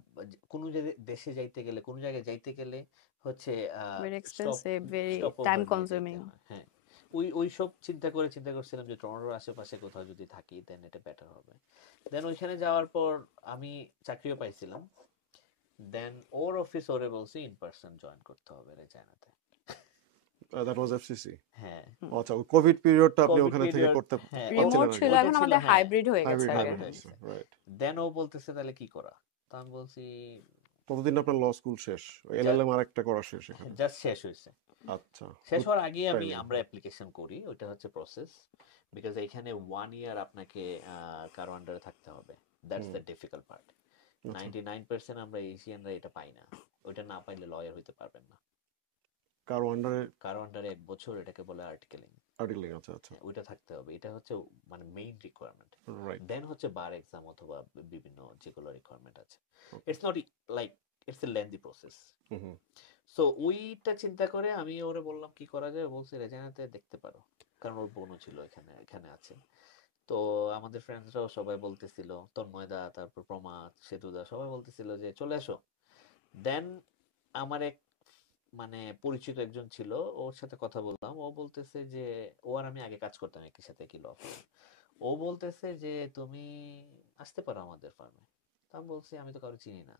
কোনো দেশে যাইতে গেলে কোনো জায়গায় যাইতে গেলে হচ্ছে very stop expensive, very stop time over নিয়ে যাইতে কনজিউমিং। হয়। হ্যাঁ ওই সব চিন্তা করছিলাম যে টরন্টোর আশেপাশে কোথাও যদি থাকি দেন এটা বেটার হবে। দেন ওইখানে যাওয়ার পর আমি চাকরিও পাইছিলাম, দেন ওর অফিস ওরে বলছি ইন পার্সন জয়েন করতে হবে রেজাইনাতে। That was FCC. হ্যাঁ আচ্ছা, কোভিড পিরিয়ডটা আপনি কোভিড ওখানে থেকে পিরিয়ড, করতে হ্যাঁ রিমোট পারছিলেন আর ছিল, কি। ওইটা এখন ছিল আমাদের হ্যাঁ হাইব্রিড হয়ে গেছে হাইব্রিড আগে। হাইব্রিড হয়ে হয়েছে, গেছে। রাইট। দেন ও বলতেছে তাহলে কি করা, তো আমি বলছি ততদিন আপনার ল স্কুল শেষ, এলএলএম আর একটা করা শেষ এখানে? জাস্ট শেষ হয়েছে, আচ্ছা, শেষ good হওয়ার আগেই timing. আমরা অ্যাপ্লিকেশন করি, ওইটা হচ্ছে প্রসেস, বিকজ এইখানে 1 ইয়ার আপনাকে কারো আন্ডারে থাকতে হবে, দ্যাটস দ্য ডিফিকাল্ট পার্ট। আচ্ছা, 99% আমরা এশিয়ানরা এটা পাই না, ওইটা না পাইলে লয়ার হইতে পারবেন না। কারো আন্ডারে কারো আন্ডারে 1 বছর, এটাকে বলে আর্টিকেলিং, আর্টিকেলিং। আচ্ছা আচ্ছা, ওইটা থাকতে হবে, এটা হচ্ছে মানে মেইন রিকোয়ারমেন্ট। রাইট। দেন হচ্ছে বার এক্সাম অথবা বিভিন্ন যেগুলো রিকোয়ারমেন্ট আছে, Okay. It's not like it's a lengthy process. Hmm. So ওইটা চিন্তা করে আমি ওরে বললাম কি করা যায়, বলছে রেজাইনাতে দেখতে পারো, কারণ ওর বোনও ছিল এখানে এখানে আছে। তো আমাদের ফ্রেন্ডসরাও সবাই বলতেছিল, তন্ময়দা, তারপর প্রমাদ, সেতুদা, সবাই বলতেছিল যে চলে আসো। দেন আমার এক মানে পরিচিত একজন ছিল, ওর সাথে কথা বললাম, ও বলতেছে যে ও আর আমি আগে কাজ করতাম একই সাথে একই ল ফার্মে, ও বলতেছে যে তুমি আসতে পারো আমাদের ফার্মে। তা আমি বলছি আমি তো কারো চিনি না।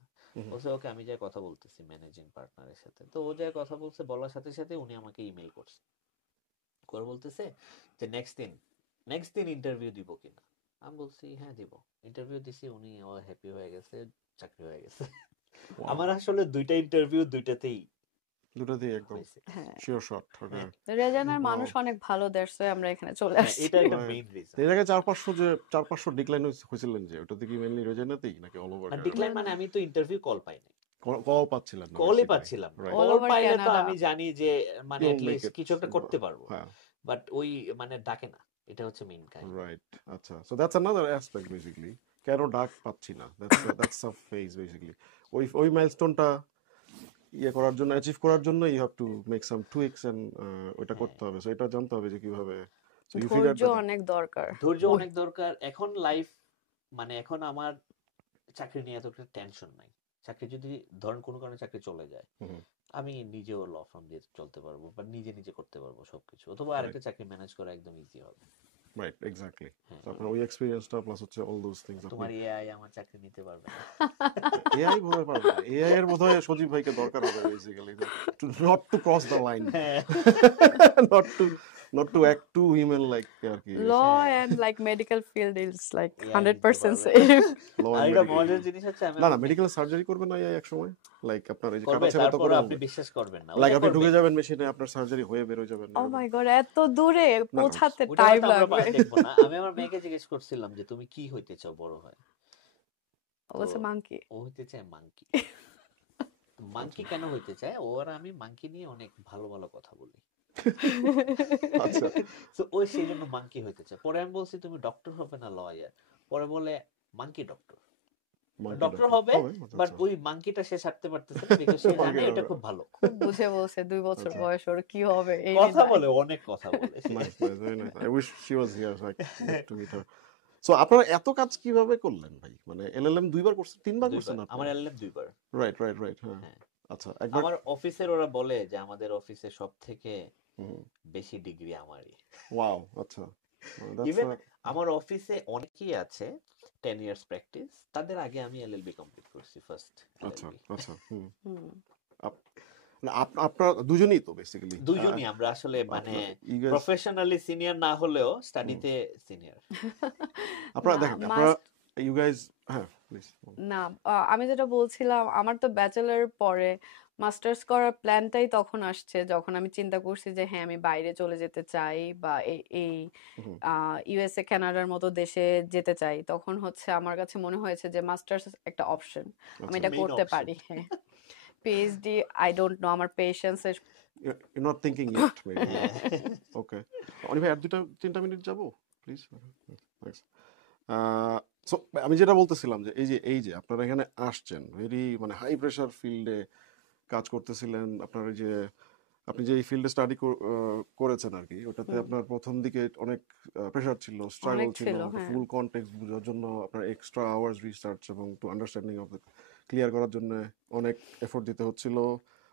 বলছে ওকে আমি যাই কথা বলতেছি ম্যানেজিং পার্টনারের সাথে। তো ও যাই কথা বলছে, বলার সাথে সাথে উনি আমাকে ইমেল করছে, করে বলতেছে যে নেক্সট দিন ইন্টারভিউ দিব কিনা। আমি বলছি হ্যাঁ দিব। ইন্টারভিউ দিছি, উনি ও হ্যাপি হয়ে গেছে, চাকরি হয়ে গেছে। Wow. আমার আসলে 2টা ইন্টারভিউ 2টাতেই দুটাতেই একদম হয়েছে। হ্যাঁ শিওর শট। ওকে। হ্যাঁ, রেজানের Wow. মানুষ অনেক ভালো, দ্যাটস ওয়াই আমরা এখানে চলে হ্যাঁ, আসছি। এটা একটা Right. Main reason. এর আগে 4-500 যে 4-500 ডিক্লাইন হয়েছিলেন যে ওটা কি মেইনলি রেজানাতেই নাকি অল ওভার না, ক্যানাডা? ডিক্লাইন মানে আমি তো ইন্টারভিউ কল পাই নাই, কল পাচ্ছিলেন না কলই বেসিক্যালি। পাচ্ছিলাম না। রাইট। All কল over পাইলে তো Canada. আমি জানি যে মানে ইউ at মেক least ইট। কিছু একটা করতে পারবো, হ্যাঁ, বাট ওই মানে ডাকে না, এটা হচ্ছে মেইন কাহিনী। রাইট। আচ্ছা, so that's another aspect basically. কেন ডাক পাচ্ছি না, দ্যাটস আ ফেজ বেসিক্যালি। ওই মাইলস্টোনটা ইয়ে করার জন্য, অ্যাচিভ করার জন্য you have to make some tweaks and ওটা হ্যাঁ, করতে হবে। সো এটা জানতে হবে যে কিভাবে। সো ইউ ফিগার ধৈর্য দ্যাট আউট। অনেক দরকার। ধৈর্য ওই অনেক দরকার। এখন লাইফ মানে এখন আমার চাকরি নিয়ে এত একটা টেনশন নাই। চাকরি যদি ধরেন কোনো কারণে চাকরি চলে যায়, আমি নিজেও ল ফার্ম দিয়ে চলতে পারবো বা নিজে নিজে করতে পারবো সবকিছু, অথবা রাইট, আরেকটা চাকরি ম্যানেজ করা একদম ইজি হবে। Right, exactly. হ্যাঁ, সো আপনার ওই এক্সপেরিয়েন্সটা প্লাস হচ্ছে অল দোজ থিংস আপনি তোমার এআই আমার চাকরি নিতে পারবে না। এআই বোধহয় পারবে না। এআই এর বোধহয় সজীব ভাইকে দরকার হবে basically, not to cross the line, হ্যাঁ, not to act to human like আর কি। ল হ্যাঁ, and like medical field is like AI নিতে 100% পারবে না। সেফ। ল আর এন্ড এটা মেডিকেল। মজার জিনিস হচ্ছে আমি না আমার মেডিকেল সার্জারি করবে না এআই এক সময়, লাইক আপনার এই যে করবে, কাটা ছেঁড়া তো তারপর করে আপনি ফেলবে। বিশ্বাস করবেন না, লাইক ওইটা আপনি করবে। ঢুকে যাবেন মেশিনে, আপনার সার্জারি হয়ে বের হয়ে যাবেন ও এরকম। মাই গড, এত দূরে না না পৌঁছাতে ওইটা টাইম হয়তো আমরা লাগবে। দেখবো না। আমি আমার মেয়েকে জিজ্ঞেস করছিলাম যে তুমি কি হইতে চাও বড় হয়, ও তো বলছে মাংকি। ও হইতে চায় মাংকি। আচ্ছা মাংকি কেন হইতে চায়, ও আর আমি মাংকি নিয়ে অনেক ভালো ভালো কথা বলি, আচ্ছা তো ওই সেই জন্য মাংকি হইতে চায়। পরে আমি বলছি তুমি ডক্টর হবে না লয়ার, পরে বলে monkey doctor. Monkey doctor doctor হবে, হবে। বাট আচ্ছা ওই মাংকিটা সে ছাড়তে পারতেছে না, বিকজ সে মাঙ্কি জানে এটা ডক্টর। খুব ভালো। খুব বুঝে বলছে, 2 বছর আচ্ছা বয়স, ওর কি হবে এই নিয়ে কথা নাই। বলে, অনেক কথা বলে সে। Nice nice very nice. I wish she was here like to meet her. So আপনারা এত কাজ কিভাবে করলেন ভাই? মানে এলএলএম 2বার করছেন, 3বার করছেন দুইবার, আমার আপনারা? এলএম দুইবার। Right right right. হ্যাঁ হ্যাঁ, আচ্ছা একবার। আমার অফিসের ওরা বলে যে আমাদের অফিসে সব থেকে হুম, বেশি ডিগ্রি আমারই। ওয়াও আচ্ছা, দ্যাটস ইভেন আমার অফিসে অনেকেই আছে 10 ইয়ার্স প্র্যাকটিস, তাদের আগে আমি এলএলবি কমপ্লিট করছি, ফার্স্ট আচ্ছা এলএলবি। আচ্ছা। হুম। না আপনারা দুজনেই তো বেসিক্যালি দুজনই আমরা আসলে মানে ইউ গাইস, প্রফেশনালি সিনিয়র না হলেও স্টাডিতে সিনিয়র। আপনারা না দেখেন আপনারা মাস্ট ইউ গাইস। হ্যাঁ প্লিজ। না আমি যেটা বলছিলাম, আমার তো ব্যাচেলর পরে মাস্টার্স করার প্ল্যানটাই তখন আসছে যখন আমি চিন্তা করছি যে হ্যাঁ আমি বাইরে চলে যেতে চাই বা এই ইউএসএ কানাডার মতো দেশে যেতে চাই। তখন হচ্ছে আমার কাছে মনে হয়েছে যে মাস্টার্স একটা অপশন, আমি আচ্ছা এটা মেইন করতে অপশন। পারি। হ্যাঁ, পিএইচডি আই ডোন্ট নো, আমার পেশেন্সের you not thinking it maybe. হ্যাঁ, ওকে অনি ভাই আর 2-3 মিনিট যাবো প্লিজ। থ্যাঙ্কস। সো আমি যেটা বলতেছিলাম যে এই যে আপনারা এখানে আসছেন ভেরি মানে হাই প্রেশার ফিল্ডে কাজ করতেছিলেন। আপনার এই যে আপনি যে এই ফিল্ডে স্টাডি করেছেন আর কি, ওটাতে আপনার প্রথম দিকে অনেক প্রেশার ছিল, স্ট্রাগল অনেক ছিল, ছিল। হ্যাঁ, ফুল কনটেক্সট বোঝার জন্য আপনার এক্সট্রা আওয়ার্স রিসার্চ এবং to understanding of the clear করার জন্য অনেক এফোর্ট দিতে হচ্ছিল।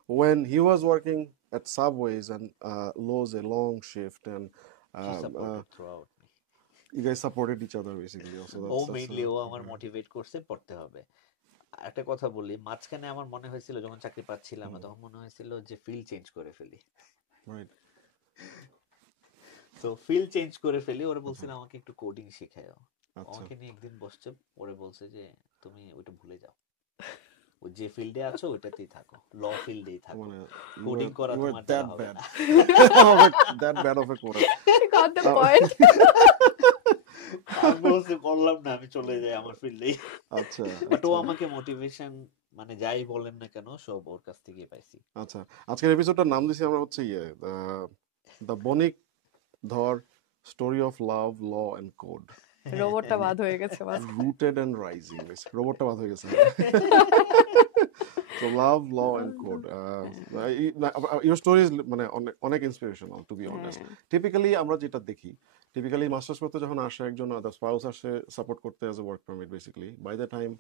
when he was working at Subways and Lowe's a long shift and she uh, supported throughout me. you guys supported each other basically also. O mainly ও আমার motivate করছে পড়তে হবে। একটা কথা বলি, মাঝখানে আমার মনে হয়েছিল যখন চাকরি পাচ্ছিলাম না, তখন মনে হয়েছিল যে ফিল্ড চেঞ্জ করে ফেলি। right. তো ফিল্ড চেঞ্জ করে ফেলি, ওরা বলছিল আমাকে একটু কোডিং শিখাও। আচ্ছা আমাকে নিয়ে একদিন বসছে, ওরে বলছে যে তুমি ওইটা ভুলে যাও, ওই যে ফিল্ডে আছো ওইটাতেই থাকো, ল ফিল্ডেই থাকো, মানে কোডিং করা you were তোমার দ্বারা that হবে bad. না। that bad of a coder. got the point. আমি বলছি বললাম না, আমি চলে যাই আমার ফিল্ডেই। আচ্ছা বাট ও আচ্ছা আমাকে মোটিভেশন মানে যাই বলেন না কেন সব ওর কাছ থেকেই পাইছি। আচ্ছা। আজকের এপিসোডটার নাম দিছি আমরা হচ্ছে দ্য বনিক ধর story of love, law and code, রোবটটা বাদ হয়ে গেছে বাস। Rooted and rising. রোবটটা বাদ হয়ে গেছে। So love, law and code. Your story is মানে অনেক inspirational to be honest. Typically আমরা যেটা দেখি, টিপিক্যালি মাস্টার্স করতে যখন আসে একজন স্পাউস আসে সাপোর্ট করতে as a work permit basically, by the time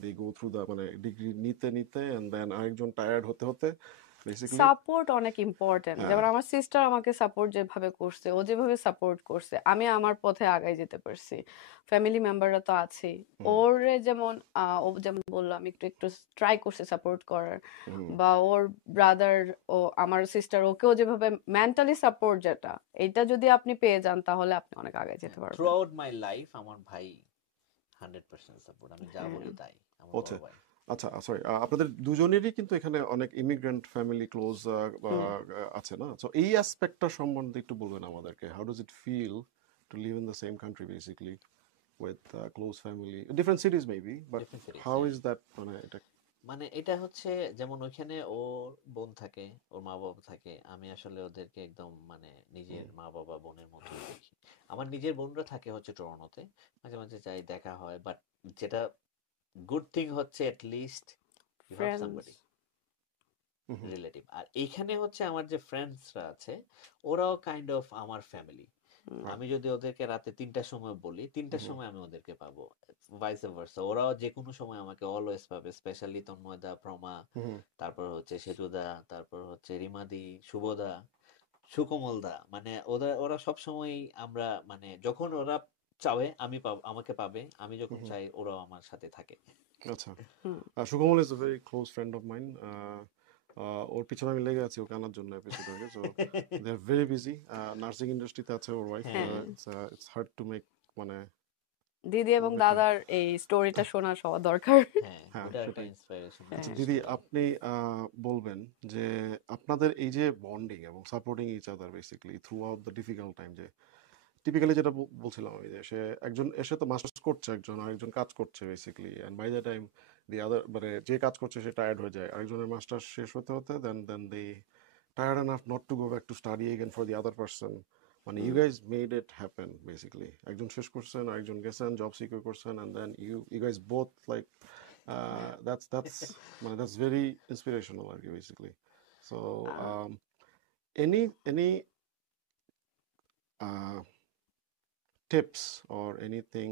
they go through the মানে ডিগ্রি নিতে এন্ড দেন আরেকজন টায়ার্ড হতে বেসিক্যালি সাপোর্ট অনেক ইম্পর্টেন্ট। যেমন আমার সিস্টার আমাকে সাপোর্ট যেভাবে করছে, ও যেভাবে সাপোর্ট করছে, আমি আমার পথে আগাই যেতে পারছি। ফ্যামিলি মেম্বাররা তো আছেই, ওরে যেমন ও যেমন বললো আমি একটু একটু ট্রাই করছে সাপোর্ট করার, বা ওর ব্রাদার ও আমার সিস্টার ওকেও যেভাবে মেন্টালি সাপোর্ট, যেটা এটা যদি আপনি পেয়ে যান তাহলে আপনি অনেক আগে যেতে পারবেন। থ্রু আউট মাই লাইফ আমার ভাই 100% সাপোর্ট, আমি যা বলি তাই। আমার বড় ভাই আচ্ছা, সরি, আপনাদের দুজনেরই কিন্তু এখানে অনেক ইমিগ্রেন্ট ফ্যামিলি ক্লোজ হুম। আছে না? সো এই অ্যাসপেক্টটা সম্বন্ধে একটু বলবেন আমাদেরকে। How does it feel to live in the same country basically with close family, different cities maybe, but different series, how হ্যাঁ। ইজ দ্যাট, মানে এটা? মানে এটা হচ্ছে যেমন ওইখানে ওর বোন থাকে, ওর মা বাবা থাকে, আমি আসলে ওদেরকে একদম মানে নিজের হুম, মা বাবা বোনের মতোই দেখি। আমার নিজের বোনরা থাকে হচ্ছে টরন্টোতে, মাঝে মাঝে যাই, দেখা হয়, বাট যেটা গুড থিং হচ্ছে at least you have friends. Somebody hmm, relative. আর এইখানে হচ্ছে আমার যে ফ্রেন্ডসরা আছে, ওরাও কাইন্ড অফ আমার ফ্যামিলি। রাইট, আমি যদি ওদেরকে রাতে ৩টার সময় বলি, ৩টার হুম, সময় আমি ওদেরকে পাবো, ভাইস ভার্সা। ওরাও যে কোনো সময় আমাকে অলওয়েজ পাবে, স্পেশালি তন্ময়দা, প্রমা, হুম, তারপর হচ্ছে সেতুদা, তারপর হচ্ছে রিমাদি, শুভদা, সুকমলদা। মানে ওরা সব সময়, আমরা মানে যখন ওরা চাবে আমি পাবো, আমাকে পাবে, আমি যখন হুম। চাই ওরাও আমার সাথে থাকে। আচ্ছা, hmm. Sukomal is a very close friend of mine. ওর পিছনে আমি লেগে আছি ওকে আনার জন্য এপিসোড আগে। So they are very busy, nursing ইন্ডাস্ট্রিতে আছে ওর ওয়াইফ। হ্যাঁ, হ্যাঁ, ইটস হার্ড টু মেক, মানে দিদি এবং দেখুন। দাদার এই স্টোরিটা শোনা সবার দরকার। হ্যাঁ, হ্যাঁ, ওটা একটা সেটাই। ইন্সপিরেশন আচ্ছা হ্যাঁ। দিদি, স্টোরি। আপনি বলবেন যে আপনাদের এই যে বন্ডিং এবং supporting each other basically throughout the difficult time, যে টিপিক্যালি যেটা বলছিলাম আমি, যে সে একজন এসে তো মাস্টার্স করছে, একজন আরেকজন কাজ করছে basically, and by the time the other, মানে যে কাজ করছে সে টায়ার্ড হয়ে যায় আরেকজনের মাস্টার্স শেষ হতে হতে, then then the tired enough not to go back to study again for the other person. মানে you hmm. Guys made it happen basically, একজন শেষ করছেন আরেকজন গেছেন জব সিকিউর করছেন, and then you guys both like, that's মানে that's very inspirational আর কি বেসিক্যালি। So ah, any uh, tips or anything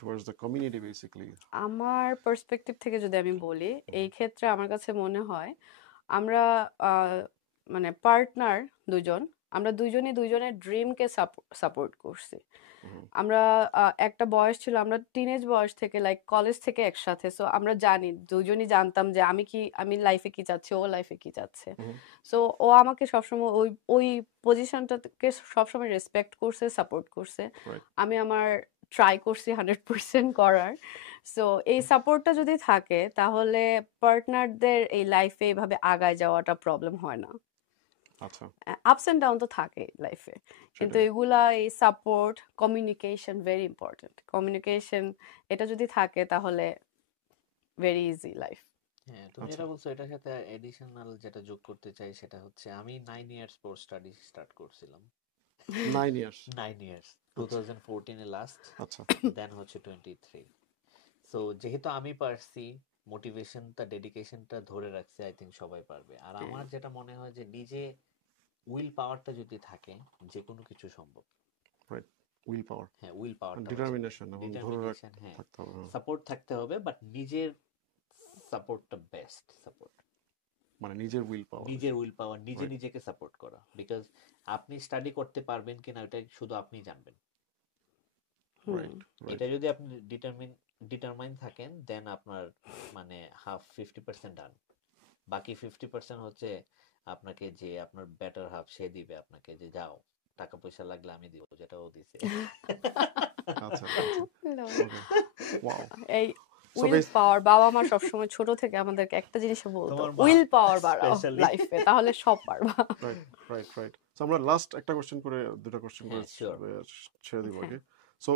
towards the community basically? আমার পার্সপেক্টিভ থেকে যদি আমি বলি, হুম, এই ক্ষেত্রে আমার কাছে মনে হয় আমরা মানে পার্টনার দুজন, আমরা দুজনই দুজনের ড্রিমকে সাপোর্ট করছি। হুম, আমরা একটা বয়স ছিল, আমরা টিনেজ বয়স থেকে লাইক কলেজ থেকে একসাথে, সো আমরা জানি, দুজনই জানতাম যে আমি লাইফে কি চাচ্ছি, ও লাইফে কি চাচ্ছে। হুম, সো ও আমাকে সবসময় ওই ওই পজিশনটাকে সবসময় রেসপেক্ট করছে, সাপোর্ট করছে। right, আমি আমার ট্রাই করছি 100% করার। সো এই সাপোর্টটা যদি থাকে তাহলে পার্টনারদের এই লাইফে এইভাবে আগায় যাওয়াটা প্রবলেম হয় না। আচ্ছা, আপস এন্ড ডাউন তো থাকে লাইফে, কিন্তু সেটাই। এগুলা এই support, communication very important. Communication এটা যদি থাকে তাহলে ভেরি ইজি লাইফ। হ্যাঁ, তুমি আচ্ছা, যেটা বলছো এটার সাথে এডিশনাল যেটা যোগ করতে চাই, সেটা হচ্ছে আমি 9 ইয়ার্স পর স্টাডি স্টার্ট করছিলাম। 9 years? 9 ইয়ার্স, আচ্ছা, 2014 এ লাস্ট, আচ্ছা, দেন হচ্ছে 23। সো যেহেতু আমি পারছি, মোটিভেশনটা, ডেডিকেশনটা ধরে রাখছি, আই থিঙ্ক সবাই পারবে। আর আমার যেটা মনে হয় যে নিজে উইল পাওয়ারটা যদি থাকে, যে কোনো কিছু সম্ভব। right, উইল পাওয়ার হ্যাঁ, উইল পাওয়ারটা হচ্ছে মেইন, ডিটারমিনেশন এবং ধরে ডিটারমিনেশন, হ্যাঁ। থাকতে হবে, হ্যাঁ। সাপোর্ট থাকতে হবে, বাট নিজের সাপোর্টটা বেস্ট সাপোর্ট। মানে নিজের উইল পাওয়ার। নিজের উইল পাওয়ার, নিজে রাইট, নিজেকে সাপোর্ট করা, বিকজ আপনি স্টাডি করতে পারবেন কিনা ওটা শুধু আপনি জানবেন। হুম। রাইট, রাইট, এটা যদি আপনি ডিটারমাইন থাকেন, দেন আপনার মানে হাফ 50% ডান। বাকি 50% হচ্ছে আপনাকে, যে আপনার বেটার হাফ সে দিবে আপনাকে, যে যাও, টাকা পয়সা লাগলে আমি দিব, যেটা ও দিছে। আচ্ছা, আচ্ছা, লল। ওকে, ওয়াও। এই সো উইল পাওয়ার, বাবা মা সবসময় ছোট থেকে আমাদেরকে একটা জিনিস বলতো, তোমার মা উইল পাওয়ার বাড়াও স্পেশালি। লাইফে, তাহলে সব পারবা। Right, right, right. সো আমরা লাস্ট একটা কোশ্চেন করে, দুটো কোশ্চেন করে হ্যাঁ, শিওর। ছেড়ে দিব আর হ্যাঁ, কি। সো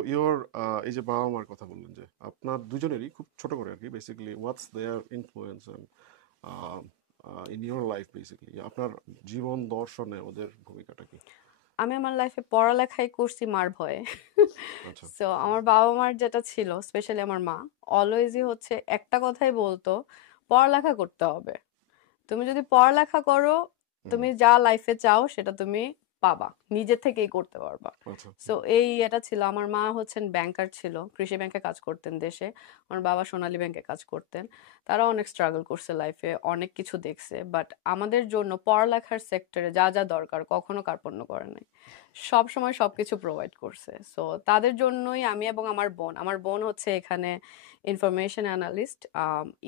এই যে বাবা মার কথা বললেন, যে আপনার দুজনেরই খুব ছোট করে আর কি basically, what's their influence in your life basically, আপনার জীবন দর্শনে ওদের ভূমিকাটা কি? আমি আমার লাইফে পড়ালেখাই করছি মার ভয়ে। আচ্ছা, সো আমার বাবা মার যেটা ছিল, স্পেশালি আমার মা অলওয়েজই হচ্ছে একটা কথাই বলতো, পড়ালেখা করতে হবে। তুমি যদি পড়ালেখা করো, হুম, তুমি যা লাইফে চাও সেটা তুমি পাবা, নিজে থেকেই করতে পারবা। আচ্ছা, সো এই এটা ছিল। আমার মা হচ্ছেন ব্যাংকার ছিল, কৃষি ব্যাংকে কাজ করতেন দেশে। আমার বাবা সোনালী ব্যাংকে কাজ করতেন। তারা অনেক স্ট্রাগল করছে লাইফে, অনেক কিছু দেখছে, বাট আমাদের জন্য পড়ালেখার সেক্টরে যা যা দরকার কখনো কার্পণ্য করে নাই, সব সময় সবকিছু প্রোভাইড করছে। সো তাদের জন্যই আমি এবং আমার বোন হচ্ছে এখানে ইনফরমেশন অ্যানালিস্ট,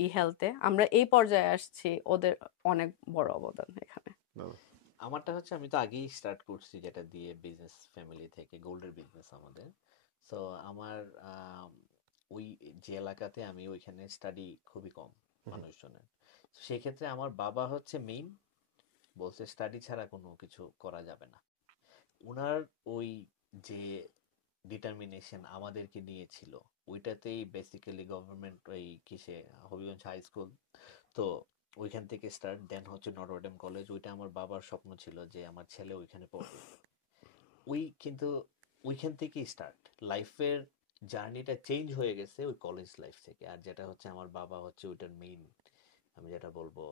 ই হেলথে। আমরা এই পর্যায়ে আসছি, ওদের অনেক বড় অবদান এখানে। দাদা, আমারটা হচ্ছে আমি তো আগেই স্টার্ট করছি, যেটা দিয়ে বিজনেস ফ্যামিলি থেকে, গোল্ডের বিজনেস আমাদের। সো আমার ওই যে এলাকাতে, আমি ওইখানে স্টাডি খুবই কম। মানুষজনের। সেক্ষেত্রে আমার বাবা হচ্ছে মেইন, বলছে স্টাডি ছাড়া কোনো কিছু করা যাবে না। উনার ওই যে ডিটারমিনেশন আমাদেরকে নিয়েছিল, ওইটাতেই বেসিক্যালি গভর্নমেন্ট ওই কিসে হবিগঞ্জ হাই স্কুল, তো ওইখান থেকে স্টার্ট, দেন হচ্ছে নটরডেম কলেজ। ওইটা আমার বাবার স্বপ্ন ছিল যে আমার ছেলে ওইখানে পড়বে। ওই কিন্তু ওইখান থেকেই স্টার্ট, লাইফের জার্নিটা চেঞ্জ হয়ে গেছে ওই কলেজ লাইফ থেকে। আর যেটা হচ্ছে আমার বাবা হচ্ছে ওইটার মেইন, আমি যেটা বলবো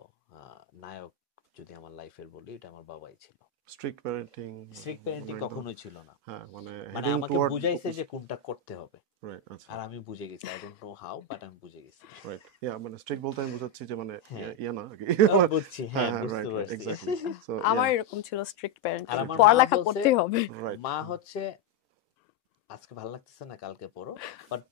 নায়ক যদি আমার লাইফের বলি, এটা আমার বাবাই ছিল। স্ট্রিক্ট প্যারেন্টিং, স্ট্রিক্ট মানে প্যারেন্টিং একদম, কখনোই ছিল না, হ্যাঁ, মানে মানে হেডিং আমাকে টুয়ার্ড বুঝাইছে যে কোনটা করতে হবে, রাইট, আচ্ছা, আর আমি বুঝে গেছি। I don't know how, but আমি বুঝে গেছি। রাইট, ইয়া, মানে স্ট্রিক্ট বলতে আমি বুঝাচ্ছি যে মানে হ্যাঁ, ইয়া না আর কি। বুঝছি, হ্যাঁ, হ্যাঁ, হ্যাঁ, বুঝতে রাইট, রাইট, পারছি। এক্স্যাক্টলি। সো আমার ইয়া, এরকম ছিল স্ট্রিক্ট আর প্যারেন্টিং, আমার মা পড়ালেখা বলছে, করতেই হবে। রাইট, মা হচ্ছে আজকে ভালো লাগতেছে না, কালকে পড়ো, বাট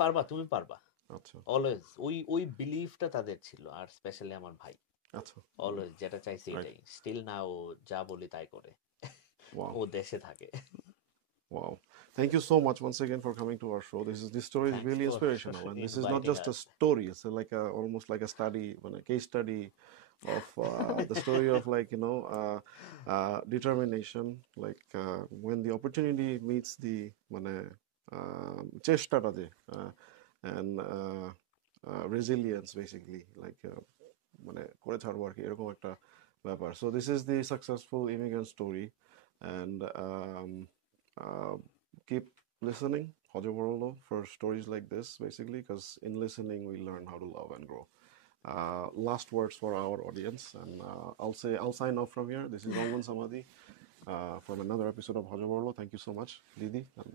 পারবা, তুমি পারবা, আচ্ছা, অলওয়েজ ওই ওই বিলিফটা তাদের ছিল। আর স্পেশালি আমার ভাই আচ্ছা, অলওয়েজ যেটা চাইছে রাইট, এটাই, স্টিল না ও যা বলি তাই করে, ওয়াও, ও দেশে থাকে। wow. Thank you so much once again for coming to our show. This story is thanks really for inspirational, and this is not inviting just a us. story. It's like a almost like a study, a case study of the story of, like, determination. Like when the opportunity meets the মানে চেষ্টাটা যে and resilience basically, like মানে করে ছাড়বো আর কি, এরকম একটা ব্যাপার. So this is the successful immigrant story, and keep listening, Hojoborolo, for stories like this, basically, because in listening we learn how to love and grow. Last words for our audience, and I'll sign off from here. This is Ongun Samadhi from another episode of Hojoborolo. Thank you so much, Didi. And,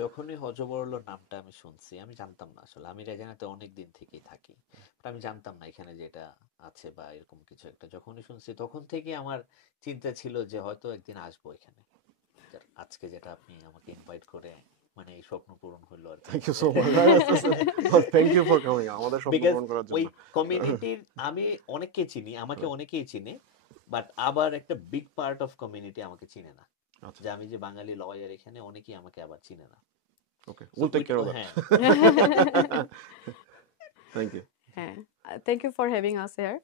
যখনই হজবরল নামটা আমি শুনছি, আমি জানতাম না আসলে, আমি রেজানাতে অনেক দিন থেকেই থাকি, বাট আমি জানতাম না এখানে যেটা আছে বা এরকম কিছু একটা। যখনই শুনছি তখন থেকে আমার চিন্তা ছিল যে হয়তো একদিন আসবো এখানে। আজকে যেটা আপনি আমাকে ইনভাইট করে, মানে এই স্বপ্ন পূরণ হলো আর কি। thank you so much. Well, thank you for coming. আমাদের স্বপ্ন বিকজ পূরণ করার ওই জন্য. কমিউনিটির আমি অনেককে চিনি, আমাকে অনেকেই চিনে, বাট আবার একটা বিগ পার্ট অফ কমিউনিটি আমাকে চিনে না। আচ্ছা, যে আমি যে বাঙালি লয়ার, এখানে অনেকেই আমাকে আবার চিনে না। okay, So we'll take care of হ্যাঁ, that. Thank you. হ্যাঁ, thank you for having us here.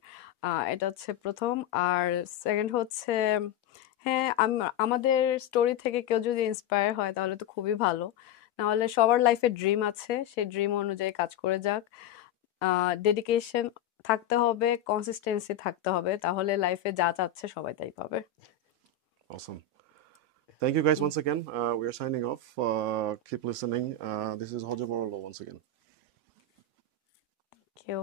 এটা হচ্ছে প্রথম। আর সেকেন্ড হচ্ছে, হ্যাঁ, আমাদের স্টোরি থেকে কেউ যদি ইন্সপায়ার হয় তাহলে তো খুবই ভালো। নাহলে সবার লাইফে ড্রিম আছে, সেই ড্রিম অনুযায়ী কাজ করে যাক। ডেডিকেশন থাকতে হবে, কনসিস্টেন্সি থাকতে হবে, তাহলে লাইফে যা চাচ্ছে সবাই তাই পাবে। Awesome. Thank you guys once again. We are signing off. Keep listening. This is Hojoborolo once again. কেউ